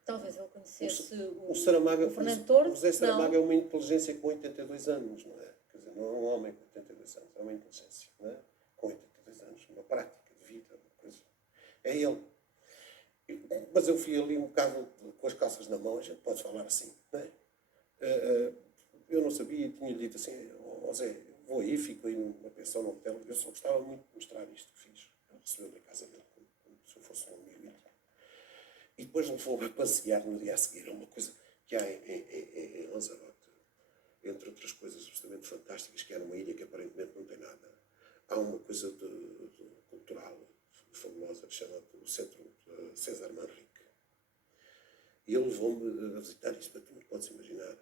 Talvez ele conhecesse O Saramago, o Fernando Torres. o José Saramago Não. é uma inteligência com 82 anos, não é? Quer dizer, não é um homem com 82 anos, é uma inteligência, não é? Com 82 anos, uma prática de vida, uma coisa. É ele. Mas eu fui ali um bocado com as calças na mão, a gente pode falar assim, não é? Eu não sabia, tinha-lhe dito assim, ó Zé, vou aí, fico aí numa pensão, num hotel. Eu só gostava muito de mostrar isto que fiz. Ele recebeu-me em casa dele, como se eu fosse um amigo íntimo. E depois levou-me a passear no dia a seguir. É uma coisa que há em Lanzarote, entre outras coisas absolutamente fantásticas, que há numa ilha que aparentemente não tem nada. Há uma coisa de cultural fabulosa que chama o Centro César Manrique. E ele levou-me a visitar isto, para tu não podes imaginar.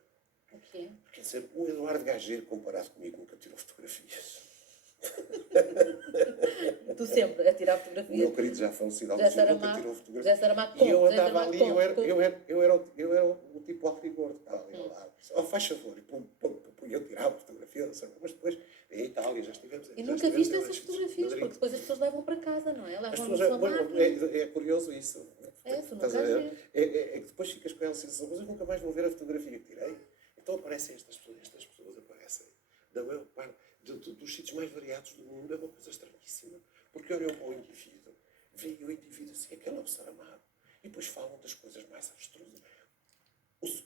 O quê? Quer dizer, o Eduardo Gageiro, comparado comigo, nunca tirou fotografias. Tu sempre a tirar O fotografias. meu querido já falecido José Alcino nunca Saramago. tirou José fotografias. Saramago E eu José andava Saramago ali, com. eu era o tipo alto e gordo, estava ali ao lado. Oh, faz favor, e eu tirava fotografia, não sei, mas depois em Itália já estivemos. E já nunca estivemos viste em essas vários sítios. fotografias, Madrid. porque depois as pessoas levam para casa, não é? As Levam pessoas, na sua bueno, máquina. é curioso isso. É, tu Estás nunca a as ver? vês. É que depois ficas com ela assim, mas eu nunca mais vou ver a fotografia que tirei. Então aparecem estas pessoas aparecem da maior parte dos sítios mais variados do mundo. É uma coisa estranhíssima. Porque olham para o indivíduo, veem o indivíduo assim, aquele é o Saramago. E depois falam das coisas mais abstrusas.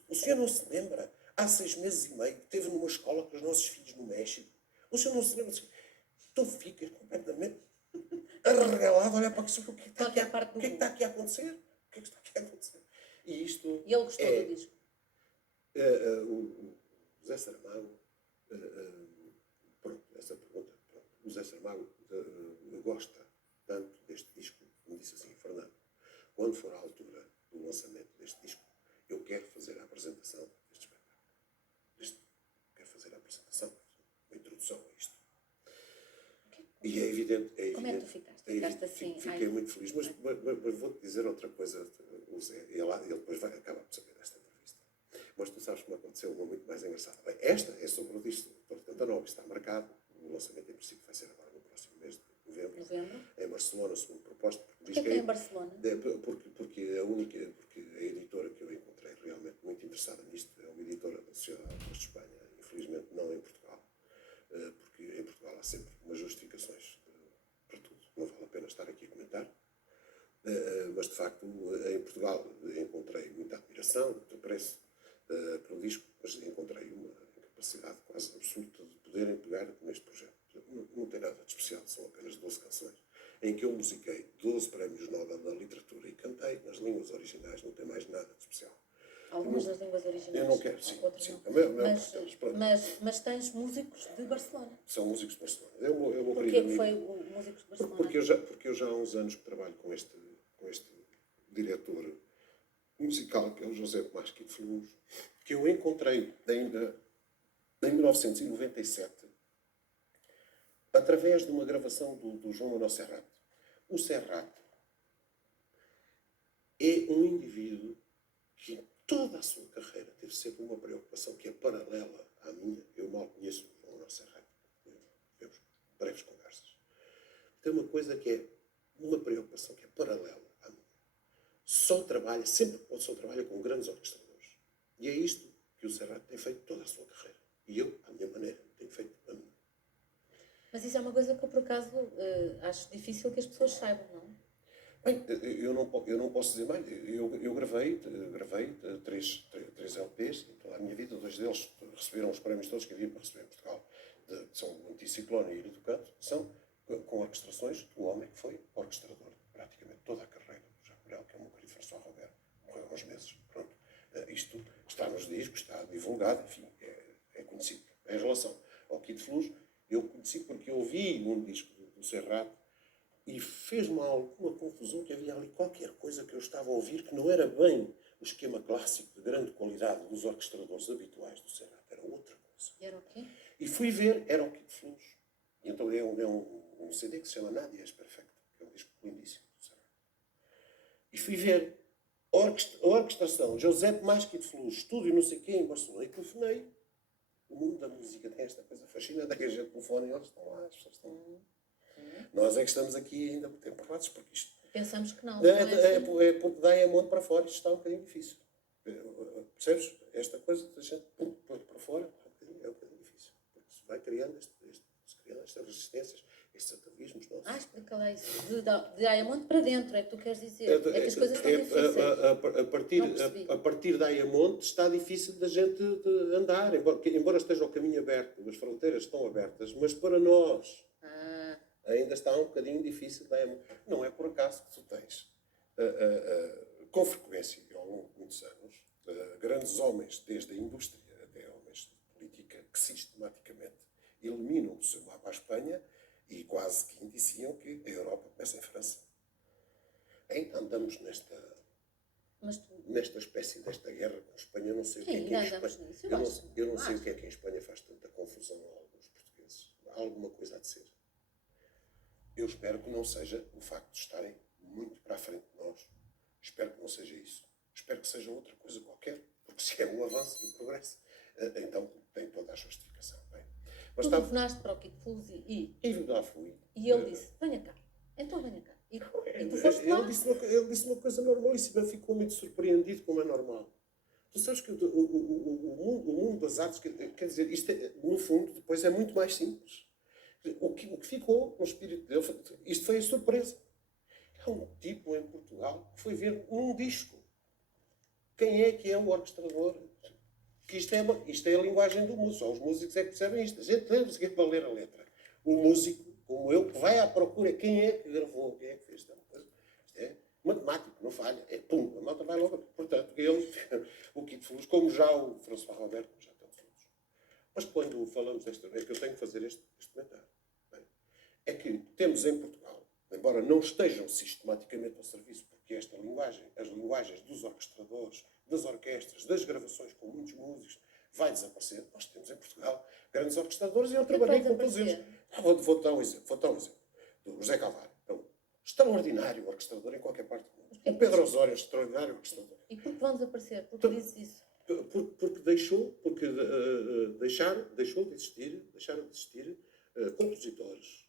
O senhor não se lembra? Há 6 meses e meio, esteve numa escola com os nossos filhos no México. O senhor não se lembra? Tu ficas completamente arregalado a olhar para aquilo. O que está Qualquer parte do o que é que mundo. está aqui a acontecer? O que é que está aqui a acontecer? E isto E ele gostou é... do disco. o José Saramago... pronto, essa pergunta. Pronto. O José Saramago gosta tanto deste disco, me disse assim, Fernando, quando for a altura do lançamento deste disco, eu quero fazer a apresentação deste espetáculo. Quero fazer a apresentação, uma introdução a isto. E é evidente. Como é que tu ficaste? Ficaste assim, Fiquei ai. muito feliz, mas vou-te dizer outra coisa, o Zé, ele depois acabar por saber desta entrevista. Mas tu sabes que me aconteceu uma muito mais engraçada. Bem, esta é sobre o disco do Torre de Cantarola, está marcado, o lançamento em princípio vai ser agora no próximo mês de novembro. Em Barcelona, segundo proposta. Porquê que é em Barcelona? Porque a editora que eu encontrei realmente muito interessada nisto é uma editora da Sociedade de Espanha, infelizmente não em Portugal, porque em Portugal há sempre umas justificações para tudo, não vale a pena estar aqui a comentar, mas de facto em Portugal encontrei muita admiração, muito apreço pelo disco, mas encontrei uma capacidade quase absoluta de poderem pegar neste projeto. Não tem nada de especial, são apenas 12 canções, em que eu musiquei 12 prémios Nobel da literatura e cantei nas línguas originais, não tem mais nada de especial. Algumas das línguas originais. Eu não quero, sim. Outras Sim. não. Mas tens músicos de Barcelona. São músicos de Barcelona. É o meu Porquê querido que amigo. foi o músicos de Barcelona? Porque eu já há uns anos que trabalho com este diretor musical, que é o José Tomás de Flores, que eu encontrei ainda em 1997, através de uma gravação do João Manuel Serrat. O Serrat é um indivíduo que em toda a sua carreira teve sempre uma preocupação que é paralela à minha. Eu mal conheço o João Manuel Serrat. Tivemos breves conversas. Tem uma coisa que é uma preocupação que é paralela à minha. Sempre só trabalha com grandes orquestradores. E é isto que o Serrat tem feito toda a sua carreira. E eu, à minha maneira, tenho feito a minha. Mas isso é uma coisa que eu, por acaso, acho difícil que as pessoas saibam, não? Bem, eu não posso dizer mais. Eu gravei 3 LPs em toda a minha vida. 2 deles receberam os prémios todos que havia para receber em Portugal. São o Anticiclone e Ilha do Canto. São com orquestrações do homem que foi orquestrador praticamente toda a carreira do Jacques Brel, que é o meu querido François Robert. Morreu há uns meses. Pronto. Isto está nos discos, está divulgado, enfim, é conhecido. Em relação ao Kid Flux, eu conheci porque eu ouvi um disco do Serrat E fez-me alguma confusão que havia ali qualquer coisa que eu estava a ouvir que não era bem o esquema clássico de grande qualidade dos orquestradores habituais do Serrat. Era outra coisa. E era o quê? E fui ver, era o Kid Flux. E então é um CD que se chama Nadia és Perfecta, que é um disco lindíssimo do Serrat. E fui ver a orquestração, Josep mais Kid Flux, estúdio não sei quê em Barcelona, e telefonei. O mundo da música tem esta coisa fascinante, é que a gente telefona e eles estão lá, as pessoas estão lá. Nós é que estamos aqui ainda muito empurrados, porque isto Pensamos que não. Não é assim? é porque dá monte para fora, isto está um bocadinho difícil. Percebes? Esta coisa da gente pôr para fora é um bocadinho difícil. Porque se vai criando, estas resistências, estes atavismos nossos. Explica lá isso. De Diamond para dentro, é que tu queres dizer. É que as coisas estão difíceis. Não percebi. A partir da Ayamonte está difícil da gente de andar, embora esteja o caminho aberto, as fronteiras estão abertas, mas para nós ainda está um bocadinho difícil da Ayamonte. Não é por acaso que tu tens, com frequência, ao longo de muitos anos, grandes homens, desde a indústria até homens de política, que sistematicamente eliminam do seu mapa a Espanha e quase que indiciam que a Europa começa em França. Ainda andamos nesta espécie desta guerra com a Espanha. Eu não sei o que é que em Espanha. Eu não sei o que é que em Espanha faz tanta confusão a alguns portugueses. Há alguma coisa a de ser. Eu espero que não seja o facto de estarem muito para a frente de nós. Espero que não seja isso. Espero que seja outra coisa qualquer. Porque se é um avanço e um progresso, então tem toda a justificação. Bem, mas tu telefonaste para o Kid Flux e lá fui. E ele disse, venha cá. Então venha cá. E tu foste lá? Ele disse uma coisa normalíssima. Ficou muito surpreendido, como é normal. Tu sabes que o mundo das artes, quer dizer, isto no fundo, depois é muito mais simples. O que ficou no espírito dele, isto foi a surpresa. Há um tipo em Portugal que foi ver num disco quem é que é o orquestrador. Que isto é a linguagem do músico. Só os músicos é que percebem isto. A gente temos que para ler a letra. O músico, como eu, que vai à procura quem é que gravou, quem é que fez. Isto é matemático, não falha. É pum, a malta vai logo. Portanto, o Kid Flux, como já o François Roberto, já estão todos. Mas quando falamos desta vez, que eu tenho que fazer este comentário, é que temos em Portugal, embora não estejam sistematicamente ao serviço, porque esta linguagem, as linguagens dos orquestradores, das orquestras, das gravações com muitos músicos, vai desaparecer. Nós temos em Portugal grandes orquestradores e eu trabalhei com todos eles. Vou dar um exemplo. Do José Calvário. Então, extraordinário orquestrador em qualquer parte do mundo. O Pedro Osório, extraordinário orquestrador. E por que vão desaparecer? Porque dizes isso? Porque deixaram de existir compositores,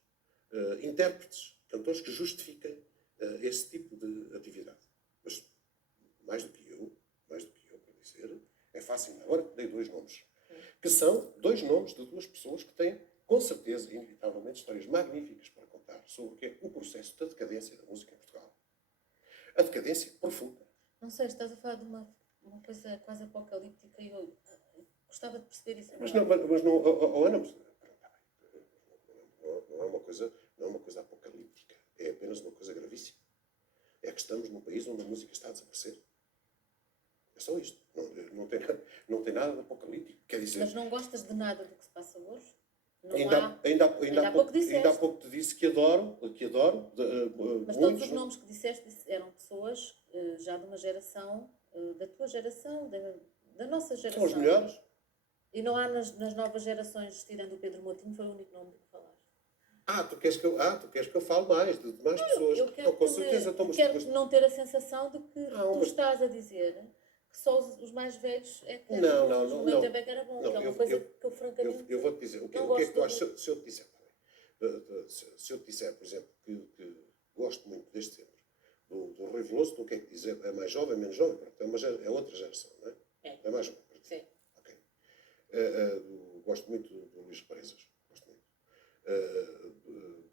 intérpretes, cantores que justifiquem esse tipo de atividade. Mas, mais do que eu, para dizer, é fácil. Agora dei dois nomes. Que são dois nomes de duas pessoas que têm, com certeza, inevitavelmente, histórias magníficas para contar sobre o que é o processo da decadência da música em Portugal. A decadência profunda. Não sei, estás a falar de uma coisa quase apocalíptica e eu gostava de perceber isso. Mas não, Ana, não é uma coisa apocalíptica. É apenas uma coisa gravíssima. É que estamos num país onde a música está a desaparecer. É só isto. Não tem nada de apocalíptico. Quer dizer, mas não gostas de nada do que se passa hoje? Ainda há pouco te disse que adoro. Mas todos os nomes que disseste eram pessoas já de uma geração, da tua geração, da nossa geração. São os melhores. E não há nas novas gerações, tirando o Pedro Moutinho, foi o único nome de que falaste. Tu queres que eu fale mais, de mais pessoas? Eu quero, com certeza. Quero não ter a sensação de que tu estás a dizer que só os mais velhos é que eram bons. O meu tempo é que era bom. Que é uma coisa que eu francamente eu vou-te dizer. O que é que tu achas? Se eu te disser, por exemplo, que gosto muito deste género, do Rui Veloso, tu quer dizer? É mais jovem, menos jovem? É outra geração, não é? É mais jovem. Sim. Ok. Gosto muito do Luís Represas.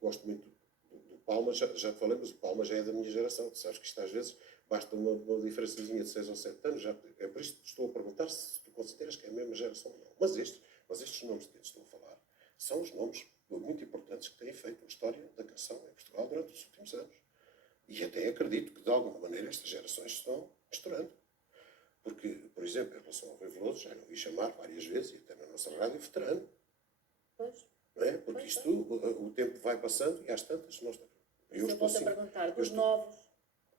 Gosto muito do Palma, já te falei, mas o Palma já é da minha geração. Tu sabes que isto às vezes basta uma diferençazinha de 6 ou 7 anos. É por isso que estou a perguntar se tu consideras que é a mesma geração ou não. Mas estes nomes de que estou a falar são os nomes muito importantes que têm feito a história da canção em Portugal durante os últimos anos. E até acredito que de alguma maneira estas gerações se estão misturando. Porque, por exemplo, em relação ao Rui Veloso, já ouvi chamar várias vezes, e até na nossa rádio, veterano. Pois. Não é? Porque o tempo vai passando e às tantas nós Eu Se eu estou volto a sim. perguntar, Eu dos estou. novos,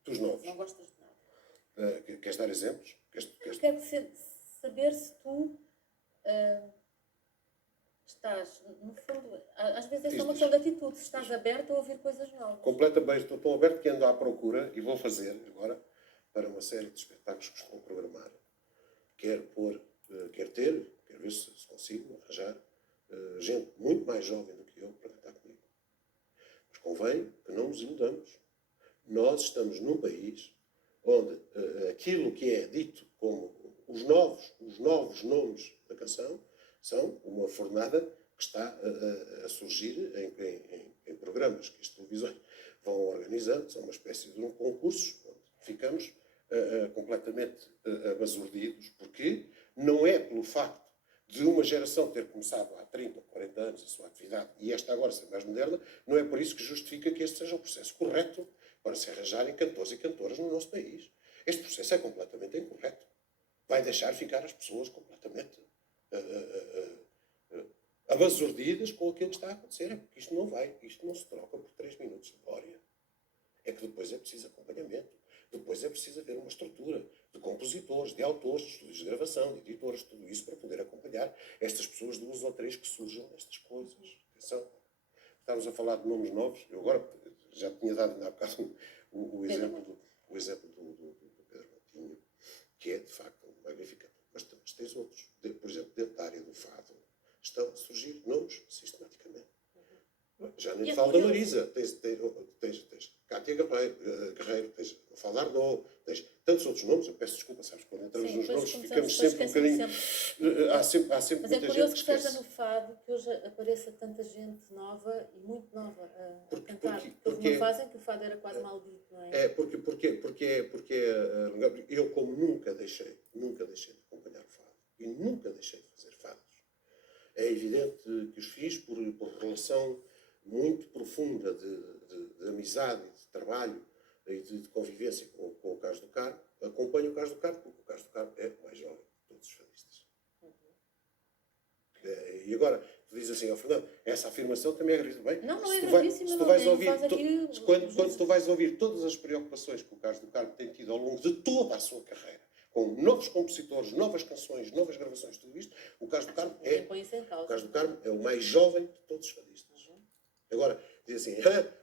Dos novos. não gostas de nada. Queres dar exemplos? Eu quero saber se tu estás, no fundo, às vezes é só uma Diz. questão de atitude, se estás aberto a ouvir coisas novas. Completamente. Estou tão aberto que ando à procura, e vou fazer agora, para uma série de espetáculos que estou a programar. Quero ver se consigo arranjar gente muito mais jovem do que eu para cantar comigo. Mas convém que não nos iludamos. Nós estamos num país onde aquilo que é dito como os novos nomes da canção são uma fornada que está a surgir em programas que as televisões vão organizando. São uma espécie de um concurso onde ficamos completamente abasurdidos, porque não é pelo facto de uma geração ter começado há 30 ou 40 anos a sua atividade e esta agora ser mais moderna, não é por isso que justifica que este seja o processo correto para se arranjarem cantores e cantoras no nosso país. Este processo é completamente incorreto. Vai deixar ficar as pessoas completamente abasurdidas com aquilo que está a acontecer. É porque isto não se troca por 3 minutos de glória. É que depois é preciso acompanhamento. Depois é preciso haver uma estrutura de compositores, de autores, de estúdios de gravação, de editores, tudo isso para poder acompanhar estas pessoas, 2 ou 3 que surjam nestas coisas. Atenção. Estamos a falar de nomes novos. Eu agora já tinha dado ainda há bocado o exemplo do Pedro Matinho, que é, de facto, um magnífico. Mas tens outros. Por exemplo, dentro da área do fado, estão a surgir nomes sistematicamente. Já nem te falo da Marisa. Tens Cátia Guerreiro, tens Mafalda Arnaud, tens tantos outros nomes. Eu peço desculpa, sabes, quando entramos nos nomes ficamos sempre um bocadinho... Há sempre Mas é muita curioso gente que que seja esquece. no fado que hoje apareça tanta gente nova e muito nova a cantar. Porque houve porque- uma fase em que o fado era quase maldito, não é? Porque eu, como nunca deixei de acompanhar o fado e nunca deixei de fazer fados, é evidente que os fiz por relação muito profunda de amizade, de trabalho e de convivência com o Carlos do Carmo. Acompanho o Carlos do Carmo porque o Carlos do Carmo é o mais jovem de todos os fadistas. E agora, tu dizes assim, Fernando, essa afirmação também é gravíssima. Bem, Não é se gravíssima, tu vais não ouvir, faz aqui... quando tu vais ouvir todas as preocupações que o Carlos do Carmo tem tido ao longo de toda a sua carreira, com novos compositores, novas canções, novas gravações, tudo isto, o Carlos do Carmo é o mais jovem de todos os fadistas. Agora, diz assim,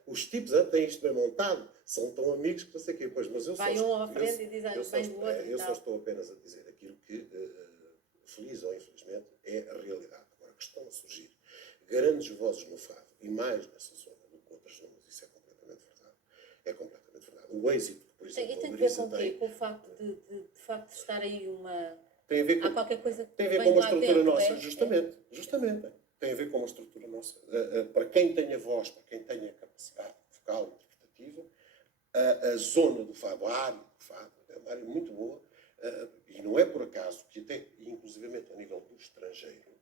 os tipos têm isto bem montado, são tão amigos que não sei o quê. Pois, mas eu Vai um à frente e diz, bem do outro e eu tal. só estou apenas a dizer aquilo que, feliz ou infelizmente, é a realidade. Agora, que estão a surgir grandes vozes no fado, e mais nessa zona do que outras zonas, isso é completamente verdade. É completamente verdade. O êxito que, por exemplo, E tem a a ver Marisa com o quê? tem... Com o facto de facto estar aí uma... Tem a ver Há qualquer coisa que tem a ver com vem uma lá estrutura dentro, nossa, é? justamente. Tem a ver com uma estrutura nossa. Para quem tem a voz, para quem tem a capacidade vocal interpretativa, a zona do fado, a área do fado, é uma área muito boa, e não é por acaso que até, inclusivamente a nível do estrangeiro,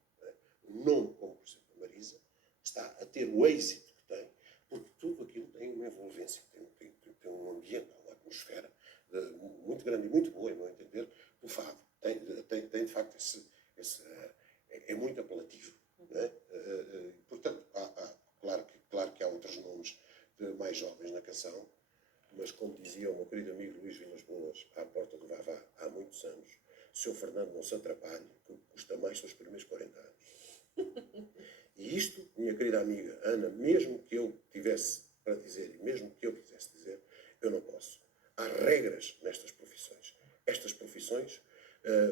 um nome como, por exemplo, a Marisa, está a ter o êxito que tem, porque tudo aquilo tem uma envolvência, tem um ambiente, uma atmosfera muito grande e muito boa, em meu entender, do fado. Tem de facto é muito apelativo. Não é? Portanto, claro que há outros nomes mais jovens na canção, mas como dizia o meu querido amigo Luís Vilas Boas, à porta do Vavá, há muitos anos, Sr. Fernando não se atrapalhe, que o que custa mais são os primeiros 40 anos. E isto, minha querida amiga Ana, mesmo que eu tivesse para dizer, e mesmo que eu quisesse dizer, eu não posso. Há regras nestas profissões. Estas profissões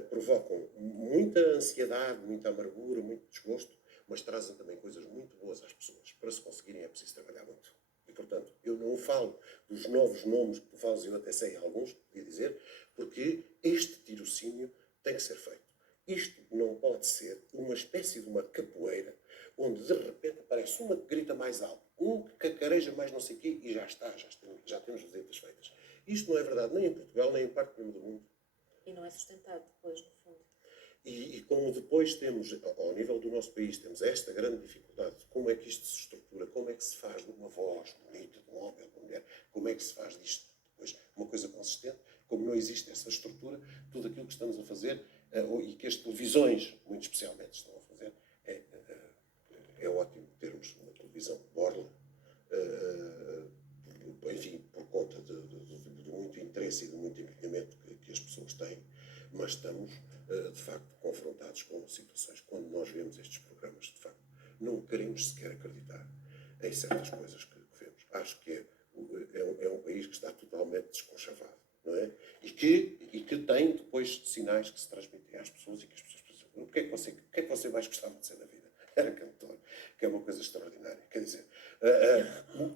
provocam muita ansiedade, muita amargura, muito desgosto, mas trazem também coisas muito boas às pessoas. Para se conseguirem é preciso trabalhar muito. E, portanto, eu não falo dos novos nomes que tu falas, eu até sei alguns, podia dizer, porque este tirocínio tem que ser feito. Isto não pode ser uma espécie de uma capoeira, onde de repente aparece uma que grita mais alto, um que cacareja mais não sei o quê, e já temos visitas feitas. Isto não é verdade nem em Portugal, nem em parte nenhuma do mundo. E não é sustentado depois, no fundo. E como depois temos, ao nível do nosso país, temos esta grande dificuldade de como é que isto se estrutura, como é que se faz de uma voz bonita, de um homem ou de uma mulher, como é que se faz disto depois uma coisa consistente, como não existe essa estrutura, tudo aquilo que estamos a fazer, e que as televisões, muito especialmente, estão a fazer, é ótimo termos uma televisão borla, enfim, por conta de muito interesse e de muito empenhamento que as pessoas têm, mas estamos, de facto, confrontados com situações. Quando nós vemos estes programas, de facto, não queremos sequer acreditar em certas coisas que vemos. Acho que é um país que está totalmente desconchavado, não é? E que tem depois sinais que se transmitem às pessoas e que as pessoas pensam: o que é que você mais gostava de ser na vida? Era cantor, que é uma coisa extraordinária. Quer dizer,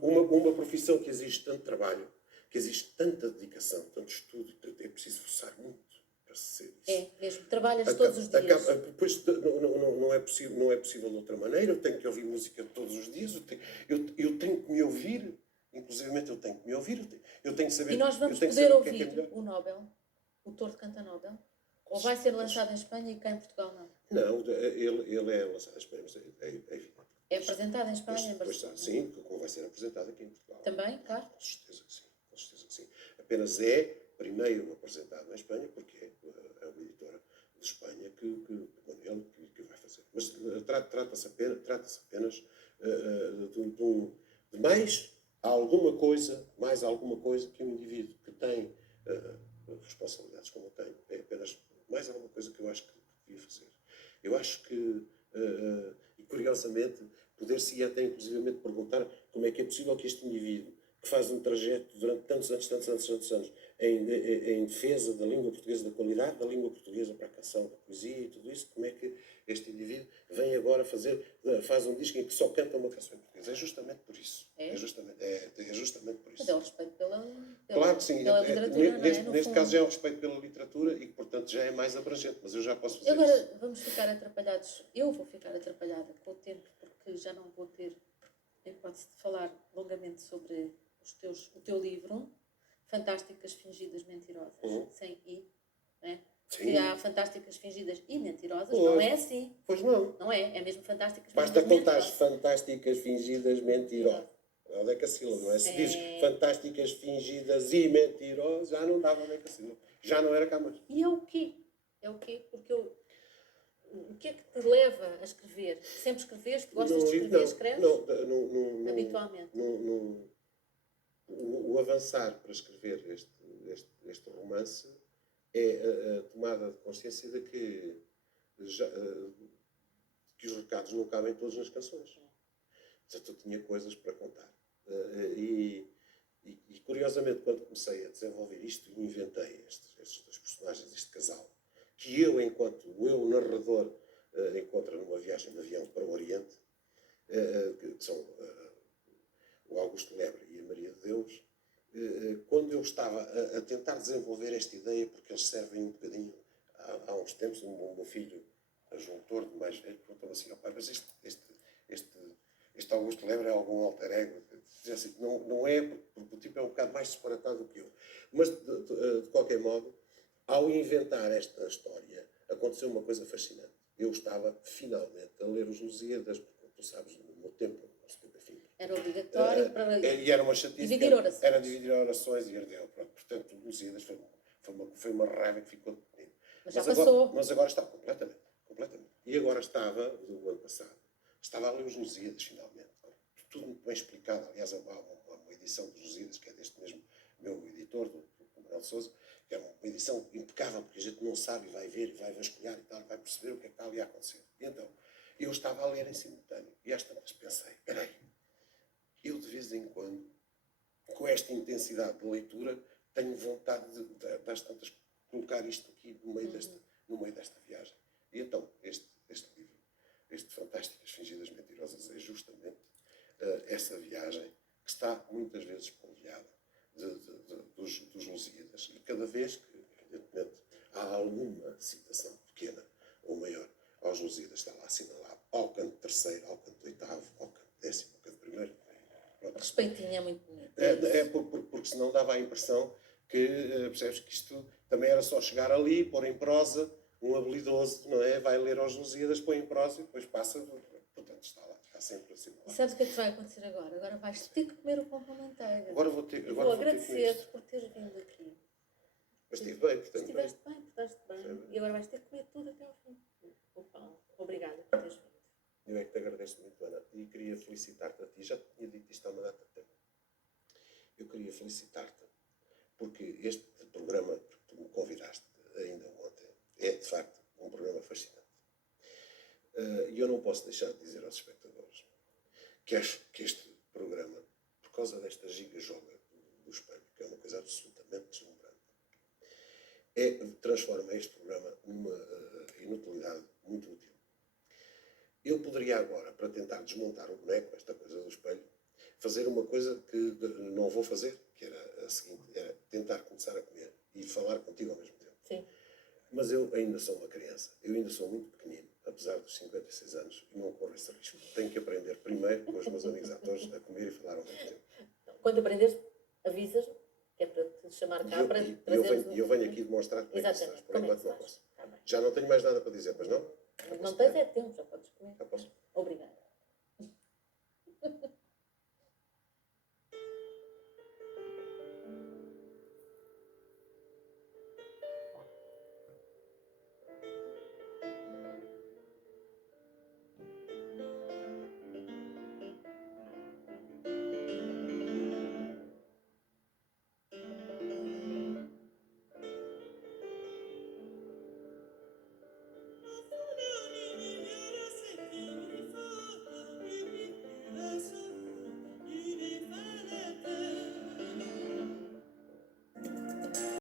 uma profissão que exige tanto trabalho, que exige tanta dedicação, tanto estudo, é preciso forçar muito para ser isso. É mesmo, trabalhas todos os dias. Depois não é possível de outra maneira. Eu tenho que ouvir música todos os dias, eu tenho que me ouvir, inclusivamente eu tenho que me ouvir, eu tenho que saber. E nós vamos poder ouvir o Nobel, o Torto Canta Nobel? Ou vai ser lançado em Espanha e cá em Portugal não? Não, ele é lançado em Espanha, mas é evidente. É apresentado em Espanha, em Barcelona? Sim, como vai ser apresentado aqui em Portugal. Também, claro? Com certeza que sim, com certeza que sim. Apenas é primeiro apresentado em Espanha, porque é uma editora de Espanha Manuel, que vai fazer. Mas trata-se apenas de mais alguma coisa que um indivíduo que tem responsabilidades como eu tenho, é apenas mais alguma coisa que eu acho que devia fazer. Eu acho que, e curiosamente, poder-se até inclusivamente perguntar como é que é possível que este indivíduo, que faz um trajeto durante tantos anos, em defesa da língua portuguesa, da qualidade da língua portuguesa para a canção, da poesia e tudo isso, como é que este indivíduo vem agora faz um disco em que só canta uma canção em português? É justamente por isso. É justamente por isso. Mas é o respeito pela claro que sim. literatura, neste caso já é o respeito pela literatura e que, portanto, já é mais abrangente, mas eu já posso fazer agora isso. vamos ficar atrapalhados. Eu vou ficar atrapalhada com o tempo, porque já não vou ter a hipótese de falar longamente sobre o teu livro, Fantásticas Fingidas Mentirosas, sem I, não é? Porque há fantásticas fingidas e mentirosas, não é assim. Pois não. Não é, é mesmo fantásticas Basta fingidas contar mentirosas. fantásticas fingidas mentirosas. É o decassílabo, não é? Se diz fantásticas fingidas e mentirosas, já não dava decassílabo. Já não era Camões. E é o quê? É o quê? Porque o que é que te leva a escrever? Sempre escreveste? Gostas de escrever? Escreves? Não, habitualmente. O avançar para escrever este romance é a tomada de consciência de que os recados não cabem todos nas canções. Portanto, eu tinha coisas para contar. E curiosamente, quando comecei a desenvolver isto e inventei estes dois personagens, este casal, que enquanto narrador, encontra numa viagem de avião para o Oriente, que são o Augusto Lebre e a Maria de Deus, quando eu estava a tentar desenvolver esta ideia, porque eles servem um bocadinho, há uns tempos, o meu filho, ajuntor de mais velho, perguntou-me assim: pai, mas este Augusto Lebre é algum alter ego? Assim, não é, porque o tipo é um bocado mais disparatado do que eu. Mas, de qualquer modo, ao inventar esta história, aconteceu uma coisa fascinante. Eu estava, finalmente, a ler os Lusíadas, porque tu sabes, no meu tempo, enfim, era obrigatório para e era uma chatice, dividir orações. Era dividir orações e ardeu. Portanto, o Lusíadas foi uma raiva que ficou de menino. Mas já passou. Mas agora está completamente. E agora do ano passado, estava a ler os Lusíadas, finalmente. Tudo muito bem explicado. Aliás, há uma edição dos Lusíadas, que é deste mesmo meu editor, do Manuel de Sousa, que é uma edição impecável, porque a gente não sabe e vai ver, e vai vasculhar e tal, vai perceber o que é que está ali a acontecer. E então, eu estava a ler em simultâneo, e às tantas pensei: peraí, eu de vez em quando, com esta intensidade de leitura, tenho vontade das tantas, colocar isto aqui no meio desta viagem. E então, este livro, este Fantásticas Fingidas Mentirosas, é justamente essa viagem que está muitas vezes polvilhada dos Lusíadas. E cada vez que, evidentemente, há alguma citação pequena ou maior aos Lusíadas, está lá assinalado ao canto terceiro, ao canto oitavo, ao canto décimo, ao canto primeiro. Respeitinho é muito bonito. Porque senão dava a impressão que, percebes, que isto também era só chegar ali, pôr em prosa, um habilidoso, não é? Vai ler aos Lusíadas, põe em prosa e depois passa, portanto está lá, está sempre assim. E sabes o que é que vai acontecer agora? Agora vais ter que comer o pão com manteiga. Agora vou ter. Vou agradecer-te por teres vindo aqui. Mas estive bem, portanto. Estiveste bem, portaste bem. E agora vais ter que comer tudo até ao fim. O pão. Obrigada por teres vindo. Eu é que te agradeço muito, Ana. E queria felicitar-te a ti. Já te tinha dito isto há uma data de tempo. Eu queria felicitar-te, porque este programa que tu me convidaste ainda ontem é, de facto, um programa fascinante. E eu não posso deixar de dizer aos espectadores que acho que este programa, por causa desta giga-joga do espelho, que é uma coisa absolutamente deslumbrante, transforma este programa numa inutilidade muito útil. Eu poderia agora, para tentar desmontar o boneco, esta coisa do espelho, fazer uma coisa que não vou fazer, que era a seguinte, era tentar começar a comer e falar contigo ao mesmo tempo. Sim. Mas eu ainda sou uma criança, eu ainda sou muito pequenino, apesar dos 56 anos, e não corro esse risco. Tenho que aprender primeiro com os meus amigos atores a comer e falar ao mesmo tempo. Quando aprenderes, avisas-me, que é para te chamar cá, para trazeres... Eu venho aqui demonstrar como é que se faz, Exatamente, por como é que enquanto se não faz? posso. Tá bem. Já não tenho mais nada para dizer, mas não? Não tens é tempo, já podes comer. Já posso. Obrigada.